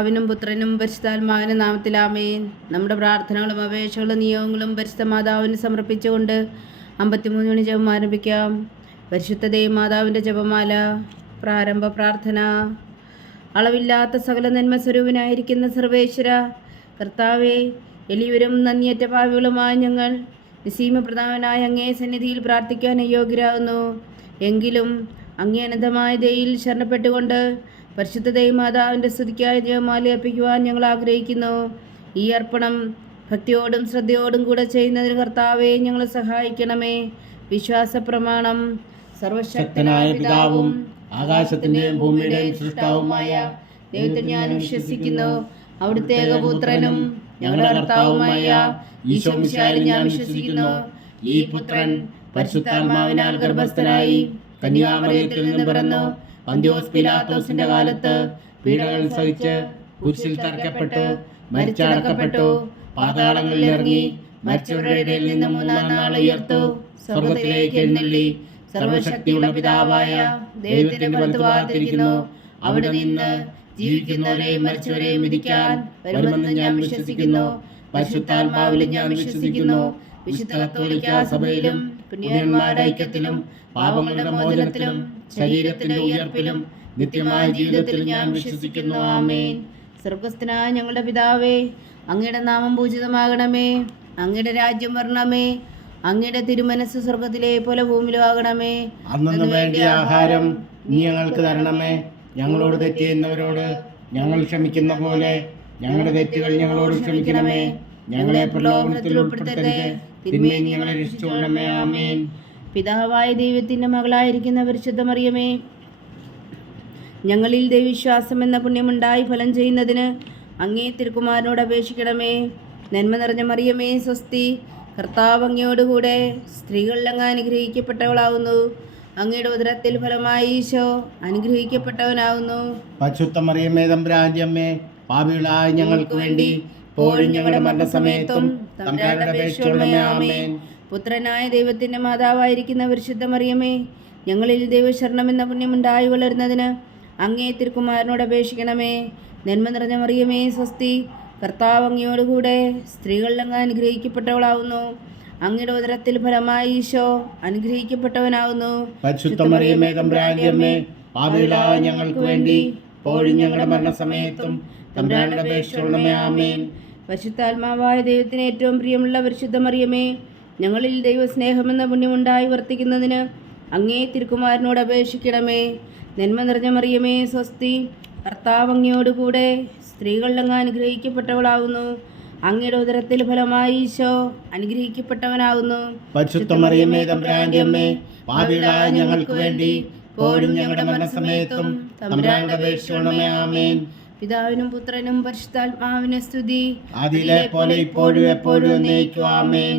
അവനും പുത്രനും പരിശുദ്ധാത്മാവിന്റെ നാമത്തിൽ ആമേൻ. നമ്മുടെ പ്രാർത്ഥനകളും അപേക്ഷകളും നിയോഗങ്ങളും പരിശുദ്ധ മാതാവിന് സമർപ്പിച്ചുകൊണ്ട് 53 മണി ജപം ആരംഭിക്കാം. പരിശുദ്ധ ദേവമാതാവിൻ്റെ ജപമാല. പ്രാരംഭ പ്രാർത്ഥന. അളവില്ലാത്ത സകല നന്മ സ്വരൂപനായിരിക്കുന്ന സർവേശ്വര കർത്താവെ, എളിയവരും നന്ദിയറ്റ പാവികളുമായ ഞങ്ങൾ നിസീമപ്രധാനനായ അങ്ങേ സന്നിധിയിൽ പ്രാർത്ഥിക്കാൻ അയോഗ്യരാകുന്നു. എങ്കിലും അങ്ങേ അനന്തമായ ദയയിൽ ശരണപ്പെട്ടുകൊണ്ട് പരിശുദ്ധ ദേവമാതാവിൻ്റെ സ്തുതിക്കായി ജപമാല അർപ്പിക്കുവാൻ ഞങ്ങൾ ആഗ്രഹിക്കുന്നു. ഈ അർപ്പണം ഭക്തിയോടും ശ്രദ്ധയോടും കൂടെ ചെയ്യുന്നതിന് കർത്താവെ ഞങ്ങളെ സഹായിക്കണമേ. വിശ്വാസ പ്രമാണം. സർവശക്തനായ പിതാവും ആകാശത്തിന്റെയും ഭൂമിയുടെയും സൃഷ്ടാവുമായ ദൈവത്തിൽ ഞാൻ വിശ്വസിക്കുന്നു. അവിടുത്തെ ഏകപുത്രനും ഞങ്ങളുടെ കർത്താവുമായ ഈശോ മിശിഹായിൽ ഞാൻ വിശ്വസിക്കുന്നു. ഈ പുത്രൻ പരിശുദ്ധാത്മാവിനാൽ ഗർഭസ്ഥനായി കന്യാമറിയത്തിൽ നിന്ന് പിറന്നു, പന്തിയോസ് പിലാത്തോസിന്റെ കാലത്ത് പീഡകൾ സഹിച്ച് കുരിശിൽ തറയ്ക്കപ്പെട്ടു, മരിച്ചടക്കപ്പെട്ടു, പാതാളങ്ങളിൽ ഇറങ്ങി, മരിച്ചവരുടെ ഇടയിൽ നിന്ന് മൂന്നാം നാൾ ഉയർത്തു, സ്വർഗത്തിലേക്ക് എഴുന്നള്ളി, സർവശക്തിയുള്ള പിതാവായ ദൈവത്തിന്റെ വലത്തുഭാഗത്തിരിക്കുന്നു. അവിടെ നിന്ന് ജീവിക്കുന്നവരെയും മരിച്ചവരെയും വിധിക്കാൻ വരുമെന്ന് ഞാൻ വിശ്വസിക്കുന്നു. പരിശുദ്ധാത്മാവിലും ഞാൻ വിശ്വസിക്കുന്നു. വിശുദ്ധ കത്തോലിക്കാ സഭയിലും പുണ്യന്മാരുടെ ഐക്യത്തിലും പാപങ്ങളുടെ മോചനത്തിലും ശരീരത്തിന്റെ ഉയർപ്പിലും നിത്യമായ ജീവിതത്തിലും ഞാൻ വിശ്വസിക്കുന്നു. ആമേൻ. സ്വർഗസ്ഥനായ ഞങ്ങളുടെ പിതാവേ, അങ്ങയുടെ നാമം പൂജിതമാകണമേ. അങ്ങയുടെ രാജ്യം വരണമേ. അങ്ങയുടെ തിരുമനസ് സ്വർഗത്തിലെ പോലെ ഭൂമിയിലും ആകണമേ. അന്നു വേണ്ടിയ ആഹാരം നീ ഞങ്ങൾക്ക് തരണമേ. ഞങ്ങളോട് തെറ്റ് ചെയ്യുന്നവരോട് ഞങ്ങൾ ക്ഷമിക്കുന്ന പോലെ ഞങ്ങളുടെ തെറ്റുകൾ ഞങ്ങളോട് ക്ഷമിക്കണമേ. ഞങ്ങളെ പ്രലോഭനത്തിൽ ഉൾപ്പെടുത്തരുതേ, തിന്മയിൽ ഞങ്ങളെ രക്ഷിച്ചുകൊള്ളണമേ. ആമേൻ. പിതാവായ ദൈവത്തിൻ്റെ മകളായിരിക്കുന്ന പരിശുദ്ധ മറിയമേ, ഞങ്ങളിൽ ദൈവവിശ്വാസം എന്ന പുണ്യമുണ്ടായി ഫലം ചെയ്യുന്നതിന് അങ്ങേ തിരുക്കുമാരനോട് അപേക്ഷിക്കണമേ. നന്മ നിറഞ്ഞ മറിയമേ, സ്വസ്തി. കർത്താവ് അങ്ങയോടുകൂടെ സ്ത്രീകളിൽ അങ്ങ് അനുഗ്രഹിക്കപ്പെട്ടവളാവുന്നു. അങ്ങയുടെ ഉദരത്തിൽ ഫലമായി ഈശോ അനുഗ്രഹിക്കപ്പെട്ടവനാവുന്നു. പരിശുദ്ധ മറിയമേ, തമ്പുരാന്റെ അമ്മേ, പാപികളായ ഞങ്ങൾക്ക് വേണ്ടി ഇപ്പോഴും ഞങ്ങളുടെ മരണസമയത്തും തമ്പുരാനോട് അപേക്ഷിച്ചുകൊള്ളണമേ. ആമേൻ. പുത്രനായ ദൈവത്തിൻ്റെ മാതാവായിരിക്കുന്ന പരിശുദ്ധ മറിയമേ, ഞങ്ങളിൽ ദൈവശരണം എന്ന പുണ്യമുണ്ടായി വളരുന്നതിന് അങ്ങേ തിരുക്കുമാരനോട് അപേക്ഷിക്കണമേ. നന്മ നിറഞ്ഞ മറിയമേ, സ്വസ്തി. കർത്താവ് അങ്ങയോടുകൂടെ സ്ത്രീകളിൽ അങ്ങ് അനുഗ്രഹിക്കപ്പെട്ടവളാവുന്നു. അങ്ങയുടെ ഉദരത്തിൽ ഫലമായി ഈശോ അനുഗ്രഹിക്കപ്പെട്ടവനാവുന്നു. പരിശുദ്ധ മറിയമേ, തമ്പുരാന്റെ അമ്മേ, പാപികളായ ഞങ്ങൾക്ക് വേണ്ടി ഇപ്പോഴും ഞങ്ങളുടെ മരണസമയത്തും തമ്പുരാനോട് അപേക്ഷിച്ചുകൊള്ളണമേ. ആമേൻ. പരിശുദ്ധാത്മാവായ ദൈവത്തിന് ഏറ്റവും പ്രിയമുള്ള പരിശുദ്ധ മറിയമേ, ഞങ്ങളിൽ ദൈവസ്നേഹമെന്ന പുണ്യമുണ്ടായി വർത്തിക്കുന്നതിന് അങ്ങേ തിരുക്കുമാരനോട് അപേക്ഷിക്കണമേ. നന്മ നിറഞ്ഞ മറിയമേ, സ്വസ്തി. കർത്താവ് അങ്ങയോടുകൂടെ സ്ത്രീകളിൽ അങ്ങ് അനുഗ്രഹിക്കപ്പെട്ടവളാവുന്നു. അങ്ങയുടെ ഉദരത്തിൽ ഫലമായി ഈശോ അനുഗ്രഹിക്കപ്പെട്ടവനാവുന്നു. പരിശുദ്ധ മറിയമേ, തമ്പുരാന്റെ അമ്മേ, പാപികളായ ഞങ്ങൾക്ക് വേണ്ടി ഇപ്പോഴും ഞങ്ങളുടെ മരണസമയത്തും തമ്പുരാനോട് അപേക്ഷിച്ചുകൊള്ളണമേ. ആമേൻ. പിതാവിനും പുത്രനും പരിശുദ്ധാത്മാവിനെ സ്തുതി, അതിലെ പോലെ ഇപ്പോഴും എപ്പോഴും എന്നേക്കും. ആമേൻ.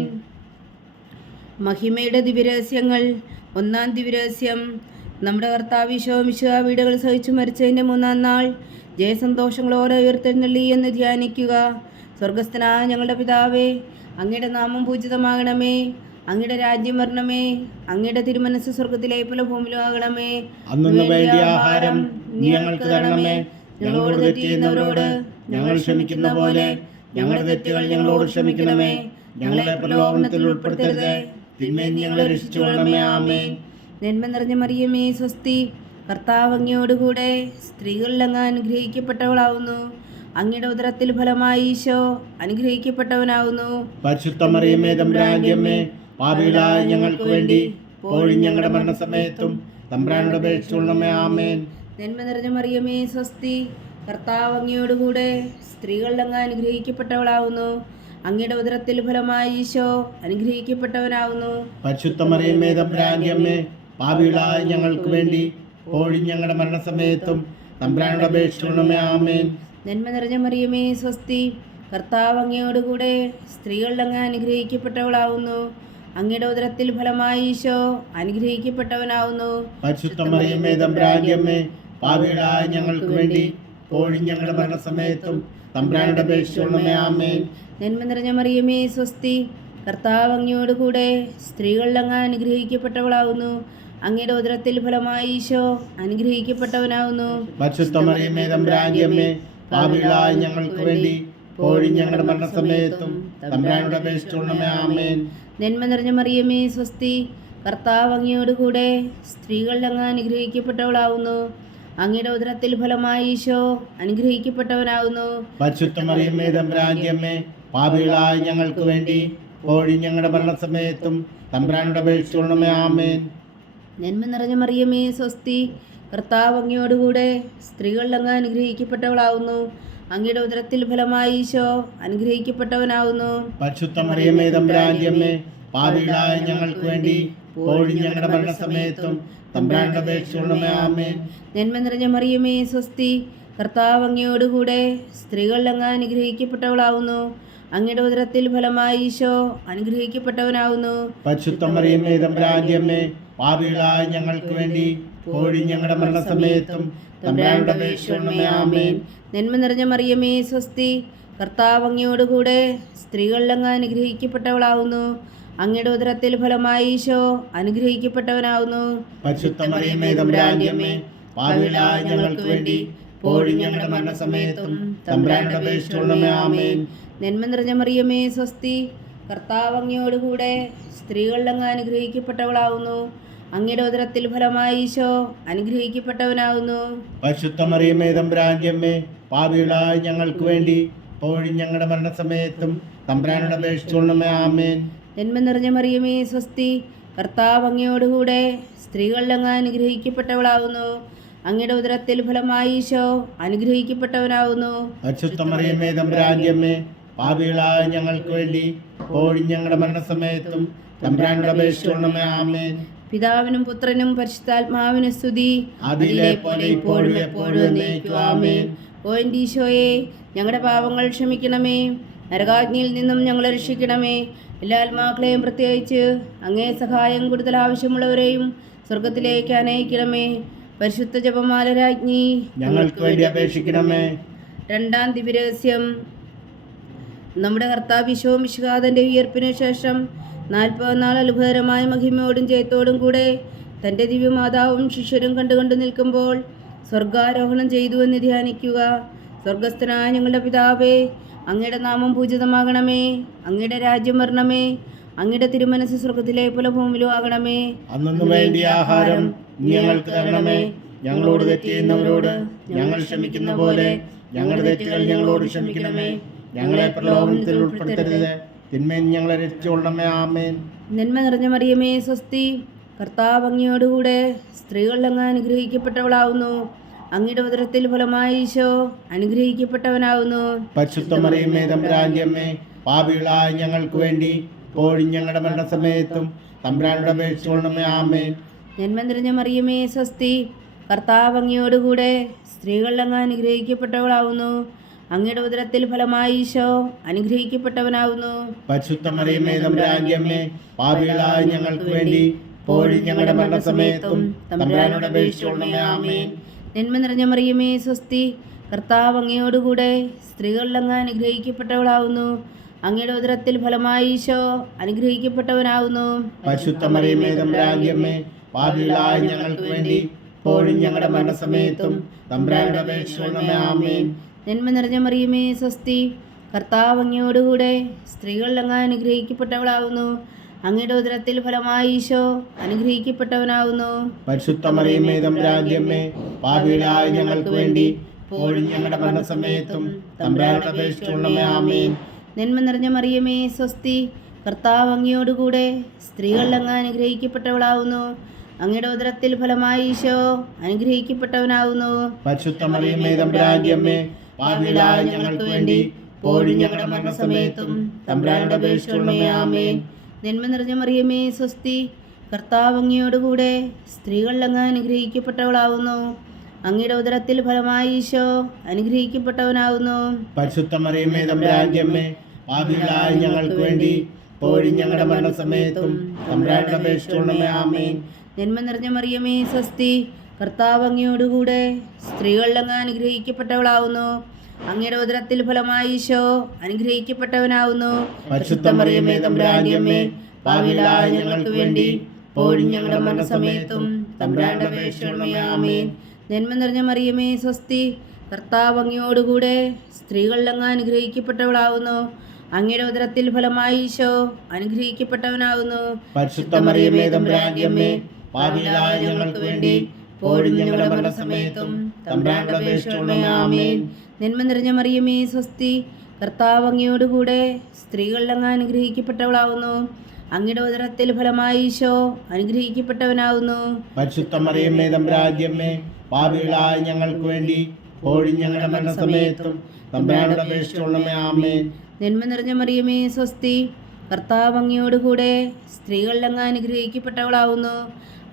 മഹിമയുടെ ദിവ്യരഹസ്യങ്ങൾ. ഒന്നാം ദിവ്യരഹസ്യം. നമ്മുടെ കർത്താവ് ഈശോ മിശിഹാ പീഡകൾ സഹിച്ചു മരിച്ചതിൻ്റെ മൂന്നാം നാൾ ജയസന്തോഷങ്ങളോടെ ഉയർത്തെഴുന്നള്ളി എന്ന് ധ്യാനിക്കുക. സ്വർഗസ്ഥനായ ഞങ്ങളുടെ പിതാവേ, അങ്ങയുടെ നാമം പൂജിതമാകണമേ. അങ്ങയുടെ രാജ്യം വരണമേ. അങ്ങയുടെ തിരുമനസ് സ്വർഗത്തിലെ പോലെ ഭൂമിയിലും ആകണമേ. അന്നു വേണ്ടിയ ആഹാരം നീ ഞങ്ങൾക്ക് തരണമേ. ഞങ്ങളോട് തെറ്റ് ചെയ്യുന്നവരോട് ഞങ്ങൾ ക്ഷമിക്കുന്ന പോലെ ഞങ്ങളുടെ തെറ്റുകൾ ഞങ്ങളോട് ക്ഷമിക്കണമേ. ഞങ്ങളെ പ്രലോഭനത്തിൽ ഉൾപ്പെടുത്തരുതേ, തിന്മയിൽ ഞങ്ങളെ രക്ഷിച്ചുകൊള്ളണമേ. ആമേൻ. നന്മ നിറഞ്ഞ മറിയമേ, സ്വസ്തി. കർത്താവ് അങ്ങയോടുകൂടെ സ്ത്രീകളിൽ അങ്ങ് അനുഗ്രഹിക്കപ്പെട്ടവളാവുന്നു. അങ്ങയുടെ ഉദരത്തിൽ ഫലമായി ഈശോ അനുഗ്രഹിക്കപ്പെട്ടവനാവുന്നു. പരിശുദ്ധ മറിയമേ, തമ്പുരാന്റെ അമ്മേ, പാപികളായ ഞങ്ങൾക്ക് വേണ്ടി ഇപ്പോഴും ഞങ്ങളുടെ മരണസമയത്തും തമ്പുരാനോട് അപേക്ഷിച്ചുകൊള്ളണമേ. ആമേൻ. നന്മ നിറഞ്ഞ മറിയമേ, സ്വസ്തി. കർത്താവ് അങ്ങയോടുകൂടെ സ്ത്രീകളിൽ അങ്ങ് അനുഗ്രഹിക്കപ്പെട്ടവളാവുന്നു. അങ്ങയുടെ ഉദരത്തിൽ ഫലമായി ഈശോ അനുഗ്രഹിക്കപ്പെട്ടവനാവുന്നു. പരിശുദ്ധ മറിയമേ, തമ്പുരാന്റെ അമ്മേ, പാപികളായ ഞങ്ങൾക്ക് വേണ്ടി ഇപ്പോഴും ഞങ്ങളുടെ മരണസമയത്തും തമ്പുരാനോട് അപേക്ഷിച്ചുകൊള്ളണമേ. ആമേൻ. നന്മ നിറഞ്ഞ മറിയമേ, സ്വസ്തി. കർത്താവ് അങ്ങയോടുകൂടെ സ്ത്രീകളിൽ അങ്ങ് അനുഗ്രഹിക്കപ്പെട്ടവളാവുന്നു. അങ്ങയുടെ ഉദരത്തിൽ ഫലമായി ഈശോ അനുഗ്രഹിക്കപ്പെട്ടവനാവുന്നു. പരിശുദ്ധ മറിയമേ, തമ്പുരാന്റെ അമ്മേ, പാപികളായ ഞങ്ങൾക്ക് വേണ്ടി ഇപ്പോഴും ഞങ്ങളുടെ മരണസമയത്തും തമ്പുരാനോട് അപേക്ഷിച്ചുകൊള്ളണമേ. ആമേൻ. നന്മ നിറഞ്ഞ മറിയമേ, സ്വസ്തി. കർത്താവ് അങ്ങയോടുകൂടെ സ്ത്രീകളിൽ അങ്ങ് അനുഗ്രഹിക്കപ്പെട്ടവളാവുന്നു. അങ്ങയുടെ ഉദരത്തിൽ ഫലമായി ഈശോ അനുഗ്രഹിക്കപ്പെട്ടവനാവുന്നു. പരിശുദ്ധ മറിയമേ, തമ്പുരാന്റെ അമ്മേ, പാപികളായ ഞങ്ങൾക്ക് വേണ്ടി ഇപ്പോഴും ഞങ്ങളുടെ മരണസമയത്തും തമ്പുരാനോട് അപേക്ഷിച്ചുകൊള്ളണമേ. ആമേൻ. നന്മ നിറഞ്ഞ മറിയമേ സ്വസ്തി, കർത്താവ് അങ്ങയോടുകൂടെ സ്ത്രീകളിൽ അങ്ങ് അനുഗ്രഹിക്കപ്പെട്ടവളാവുന്നു. അങ്ങയുടെ ഉദരത്തിൽ ഫലമായി ഈശോ അനുഗ്രഹിക്കപ്പെട്ടവനാകുന്നു. പരിശുദ്ധ മറിയമേ തമ്പുരാന്റെ അമ്മേ, പാപികളായ ഞങ്ങൾക്ക് വേണ്ടി ഇപ്പോഴും ഞങ്ങളുടെ മരണസമയത്തും തമ്പുരാനോട് അപേക്ഷിച്ചുകൊള്ളണമേ. ആമേൻ. നന്മ നിറഞ്ഞ മറിയമേ സ്വസ്തി, കർത്താവ് അങ്ങയോടുകൂടെ സ്ത്രീകളിൽ അങ്ങ് അനുഗ്രഹിക്കപ്പെട്ടവളാവുന്നു. അങ്ങയുടെ ഉദരത്തിൽ ഫലമായി ഈശോ അനുഗ്രഹിക്കപ്പെട്ടവനാകുന്നു. പരിശുദ്ധ മറിയമേ തമ്പുരാന്റെ അമ്മേ, പാപികളായ ഞങ്ങൾക്ക് വേണ്ടി ഇപ്പോഴും ഞങ്ങളുടെ മരണസമയത്തും തമ്പുരാനോട് അപേക്ഷിച്ചുകൊള്ളണമേ. ആമേൻ. നന്മ നിറഞ്ഞ മറിയമേ സ്വസ്തി, കർത്താവ് അങ്ങയോടുകൂടെ സ്ത്രീകളിൽ അങ്ങ് അനുഗ്രഹിക്കപ്പെട്ടവളാവുന്നു. അങ്ങയുടെ ഉദരത്തിൽ ഫലമായി ഈശോ അനുഗ്രഹിക്കപ്പെട്ടവനാകുന്നു. പരിശുദ്ധ മറിയമേ തമ്പുരാന്റെ അമ്മേ, പാപികളായ ഞങ്ങൾക്ക് വേണ്ടി ഇപ്പോഴും ഞങ്ങളുടെ മരണസമയത്തും തമ്പുരാനോട് അപേക്ഷിച്ചുകൊള്ളണമേ. ആമേൻ. നന്മ നിറഞ്ഞ മറിയമേ സ്വസ്തി, കർത്താവ് അങ്ങയോടുകൂടെ സ്ത്രീകളിൽ അങ്ങ് അനുഗ്രഹിക്കപ്പെട്ടവളാവുന്നു. അങ്ങയുടെ ഉദരത്തിൽ ഫലമായി ഈശോ അനുഗ്രഹിക്കപ്പെട്ടവനാവുന്നു. പരിശുദ്ധ മറിയമേ തമ്പുരാന്റെ അമ്മേ, പാപികളായ ഞങ്ങൾക്ക് വേണ്ടി ഇപ്പോഴും ഞങ്ങളുടെ മരണസമയത്തും തമ്പുരാനോട് അപേക്ഷിച്ചുകൊള്ളണമേ. ആമേൻ. നന്മ നിറഞ്ഞ മറിയമേ സ്വസ്തി, കർത്താവ് അങ്ങയോടുകൂടെ സ്ത്രീകളിൽ അങ്ങ് അനുഗ്രഹിക്കപ്പെട്ടവളാവുന്നു. അങ്ങയുടെ ഉദരത്തിൽ ഫലമായി ഈശോ അനുഗ്രഹിക്കപ്പെട്ടവനാകുന്നു. പരിശുദ്ധ മറിയമേ തമ്പുരാന്റെ അമ്മേ, പാപികളായ ഞങ്ങൾക്ക് വേണ്ടി ഇപ്പോഴും ഞങ്ങളുടെ മരണസമയത്തും തമ്പുരാനോട് അപേക്ഷിച്ചുകൊള്ളണമേ. ആമേൻ. നന്മ നിറഞ്ഞ മറിയമേ സ്വസ്തി, കർത്താവ് അങ്ങയോടുകൂടെ സ്ത്രീകളിൽ അങ്ങ് അനുഗ്രഹിക്കപ്പെട്ടവളാകുന്നു. അങ്ങയുടെ ഉദരത്തിൽ ഫലമായി ഈശോ അനുഗ്രഹിക്കപ്പെട്ടവനാകുന്നു. പരിശുദ്ധ മറിയമേ തമ്പുരാന്റെ അമ്മേ, പാപികളായ ഞങ്ങൾക്ക് വേണ്ടി ഇപ്പോഴും ഞങ്ങളുടെ മരണസമയത്തും തമ്പുരാനോട് അപേക്ഷിച്ചുകൊള്ളണമേ. ആമേൻ. പിതാവിനും പുത്രനും പരിശുദ്ധാത്മാവിനും സ്തുതി, അതിലെ പോലെ ഇപ്പോഴും എപ്പോഴും എന്നേക്കും. ആമേൻ. ഓ എൻ്റെ ഈശോയെ, ഞങ്ങളുടെ പാപങ്ങൾ ക്ഷമിക്കണമേ, നരകാഗ്നിയിൽ നിന്നും ഞങ്ങളെ രക്ഷിക്കണമേ. എല്ലാ ആത്മാക്കളെയും പ്രത്യേകിച്ച് അങ്ങേ സഹായം കൂടുതൽ ആവശ്യമുള്ളവരെയും സ്വർഗത്തിലേക്ക് അനയിക്കണമേ. പരിശുദ്ധ ജപമാല രാജ്ഞി, ഞങ്ങൾക്ക് വേണ്ടി അപേക്ഷിക്കണമേ. രണ്ടാം ദിവ്യരഹസ്യം. നമ്മുടെ കർത്താവ് ഈശോ മിശിഹായുടെ ഉയർപ്പിനു ശേഷം 40 നാൾ അത്ഭുതകരമായ മഹിമയോടും ജയത്തോടും കൂടെ തൻ്റെ ദിവ്യമാതാവും ശിഷ്യരും കണ്ടു നിൽക്കുമ്പോൾ സ്വർഗാരോഹണം ചെയ്തു എന്ന് ധ്യാനിക്കുക. സ്വർഗസ്ഥനായ ഞങ്ങളുടെ പിതാവേ, അങ്ങയുടെ നാമം പൂജിതമാകണമേ. അങ്ങയുടെ രാജ്യം വരണമേ. അങ്ങയുടെ തിരുമനസ് സ്വർഗത്തിലെ പോലെ ഭൂമിയിലും ആകണമേ. അന്നു വേണ്ടിയ ആഹാരം ഞങ്ങൾക്ക് തരണമേ. ഞങ്ങളോട് തെറ്റ് ചെയ്യുന്നവരോട് ഞങ്ങൾ ക്ഷമിക്കുന്ന പോലെ ഞങ്ങളുടെ തെറ്റുകൾ ഞങ്ങളോട് ക്ഷമിക്കണമേ. ഞങ്ങളെ പ്രലോഭനത്തിൽ ഉൾപ്പെടുത്തരുത്, തിന്മയിൽ ഞങ്ങളെ രക്ഷിച്ചുകൊള്ളണമേ. ആമേൻ. നന്മ നിറഞ്ഞ മറിയമേ സ്വസ്തി, കർത്താവ് അങ്ങയോടുകൂടെ സ്ത്രീകളിൽ അങ്ങ് അനുഗ്രഹിക്കപ്പെട്ടവളാവുന്നു. അങ്ങയുടെ ഉദരത്തിൽ ഫലമായി ഈശോ അനുഗ്രഹിക്കപ്പെട്ടവനാവുന്നു. പരിശുദ്ധ മറിയമേ തമ്പുരാന്റെ അമ്മേ, പാപികളായ ഞങ്ങൾക്ക് വേണ്ടി ഇപ്പോഴും ഞങ്ങളുടെ മരണസമയത്തും തമ്പുരാനോട് അപേക്ഷിച്ചുകൊള്ളണമേ. ആമേൻ. നന്മ നിറഞ്ഞ മറിയമേ സ്വസ്തി, കർത്താവ് അങ്ങയോടുകൂടെ സ്ത്രീകളിൽ അങ്ങ് അനുഗ്രഹിക്കപ്പെട്ടവളാവുന്നു. അങ്ങയുടെ ഉദരത്തിൽ ഫലമായി ഈശോ അനുഗ്രഹിക്കപ്പെട്ടവനാവുന്നു. പരിശുദ്ധ മറിയമേ തമ്പുരാന്റെ അമ്മേ, പാപികളായ ഞങ്ങൾക്ക് വേണ്ടി ഇപ്പോഴും ഞങ്ങളുടെ മരണസമയത്തും തമ്പുരാനോട് അപേക്ഷിച്ചുകൊള്ളണമേ. ആമേൻ. നന്മ നിറഞ്ഞ മറിയമേ സ്വസ്തി, കർത്താവ് അങ്ങയോടുകൂടെ സ്ത്രീകളിൽ അങ്ങ് അനുഗ്രഹിക്കപ്പെട്ടവളാവുന്നു. അങ്ങയുടെ ഉദരത്തിൽ ഫലമായി ഈശോ അനുഗ്രഹിക്കപ്പെട്ടവനാവുന്നു. പരിശുദ്ധ മറിയമേ തമ്പുരാന്റെ അമ്മേ, പാപികളായ ഞങ്ങൾക്ക് വേണ്ടി ഇപ്പോഴും ഞങ്ങളുടെ മരണസമയത്തും തമ്പുരാനോട് അപേക്ഷിച്ചുകൊള്ളണമേ. ആമേൻ. നന്മ നിറഞ്ഞ മറിയമേ സ്വസ്തി, കർത്താവ് അങ്ങയോടുകൂടെ സ്ത്രീകളിൽ അങ്ങ് അനുഗ്രഹിക്കപ്പെട്ടവളാവുന്നു. അങ്ങയുടെ ഉദരത്തിൽ ഫലമായി ഈശോ അനുഗ്രഹിക്കപ്പെട്ടവനാവുന്നു. പരിശുദ്ധ മറിയമേ തമ്പുരാന്റെ അമ്മേ, പാപികളായ ഞങ്ങൾക്ക് വേണ്ടി ഇപ്പോഴും ഞങ്ങളുടെ മരണസമയത്തും തമ്പുരാനോട് അപേക്ഷിച്ചുകൊള്ളണമേ. ആമേൻ. നന്മ നിറഞ്ഞ മറിയമേ സ്വസ്തി, കർത്താവ് അങ്ങയോടുകൂടെ സ്ത്രീകളിൽ അങ്ങ് അനുഗ്രഹിക്കപ്പെട്ടവളാവുന്നു. അങ്ങയുടെ ഉദരത്തിൽ ഫലമായി ഈശോ അനുഗ്രഹിക്കപ്പെട്ടവനാവുന്നു. പരിശുദ്ധ മറിയമേ തമ്പുരാന്റെ അമ്മേ, പാപികളായ ഞങ്ങൾക്ക് വേണ്ടി ഇപ്പോഴും ഞങ്ങളുടെ മരണസമയത്തും തമ്പുരാനോട് അപേക്ഷിച്ചുകൊള്ളണമേ. ആമേൻ. നന്മ നിറഞ്ഞ മറിയമേ സ്വസ്തി, കർത്താവ് അങ്ങയോടുകൂടെ സ്ത്രീകളിൽ അങ്ങ് അനുഗ്രഹിക്കപ്പെട്ടവളാവുന്നു. അങ്ങയുടെ ഉദരത്തിൽ ഫലമായി ഈശോ അനുഗ്രഹിക്കപ്പെട്ടവനാവുന്നു. പരിശുദ്ധ മറിയമേ തമ്പുരാന്റെ അമ്മേ, പാപികളായ ഞങ്ങൾക്ക് വേണ്ടി ഇപ്പോഴും ഞങ്ങളുടെ മരണസമയത്തും തമ്പുരാനോട് അപേക്ഷിച്ചുകൊള്ളണമേ. ആമേൻ. നന്മ നിറഞ്ഞ മറിയമേ സ്വസ്തി, കർത്താവ് അങ്ങയോടുകൂടെ സ്ത്രീകളിൽ അങ്ങ് അനുഗ്രഹിക്കപ്പെട്ടവളാവുന്നു. അങ്ങയുടെ ഉദരത്തിൽ ഫലമായി ഈശോ അനുഗ്രഹിക്കപ്പെട്ടവനാവുന്നു. പരിശുദ്ധ മറിയമേ തമ്പുരാന്റെ അമ്മേ, പാപികളായ ഞങ്ങൾക്ക് വേണ്ടി ഇപ്പോഴും ഞങ്ങളുടെ മരണസമയത്തും തമ്പുരാനോട് അപേക്ഷിച്ചുകൊള്ളണമേ. ആമേൻ. നന്മ നിറഞ്ഞ മറിയമേ സ്വസ്തി, കർത്താവ് അങ്ങയോടുകൂടെ സ്ത്രീകളിൽ അങ്ങ് അനുഗ്രഹിക്കപ്പെട്ടവളാവുന്നു. അങ്ങയുടെ ഉദരത്തിൽ ഫലമായി ഈശോ അനുഗ്രഹിക്കപ്പെട്ടവനാകുന്നു. പരിശുദ്ധ മറിയമേ തമ്പുരാന്റെ അമ്മേ, പാപികളായ ഞങ്ങൾക്ക് വേണ്ടി ഇപ്പോഴും ഞങ്ങളുടെ മരണസമയത്തും തമ്പുരാനോട് അപേക്ഷിച്ചുകൊള്ളണമേ. ആമേൻ. നന്മ നിറഞ്ഞ മറിയമേ സ്വസ്തി, കർത്താവ് അങ്ങയോടുകൂടെ സ്ത്രീകളിൽ അങ്ങ് അനുഗ്രഹിക്കപ്പെട്ടവളാവുന്നു. അങ്ങയുടെ ഉദരത്തിൽ ഫലമായി ഈശോ അനുഗ്രഹിക്കപ്പെട്ടവനാകുന്നു. പരിശുദ്ധ മറിയമേ തമ്പുരാന്റെ അമ്മേ, പാപികളായ ഞങ്ങൾക്ക് വേണ്ടി ഇപ്പോഴും ഞങ്ങളുടെ മരണസമയത്തും തമ്പുരാനോട് അപേക്ഷിച്ചുകൊള്ളണമേ. ആമേൻ. നന്മ നിറഞ്ഞ മറിയമേ സ്വസ്തി, കർത്താവ് അങ്ങയോടുകൂടെ സ്ത്രീകളിൽ അങ്ങ് അനുഗ്രഹിക്കപ്പെട്ടവളാവുന്നു.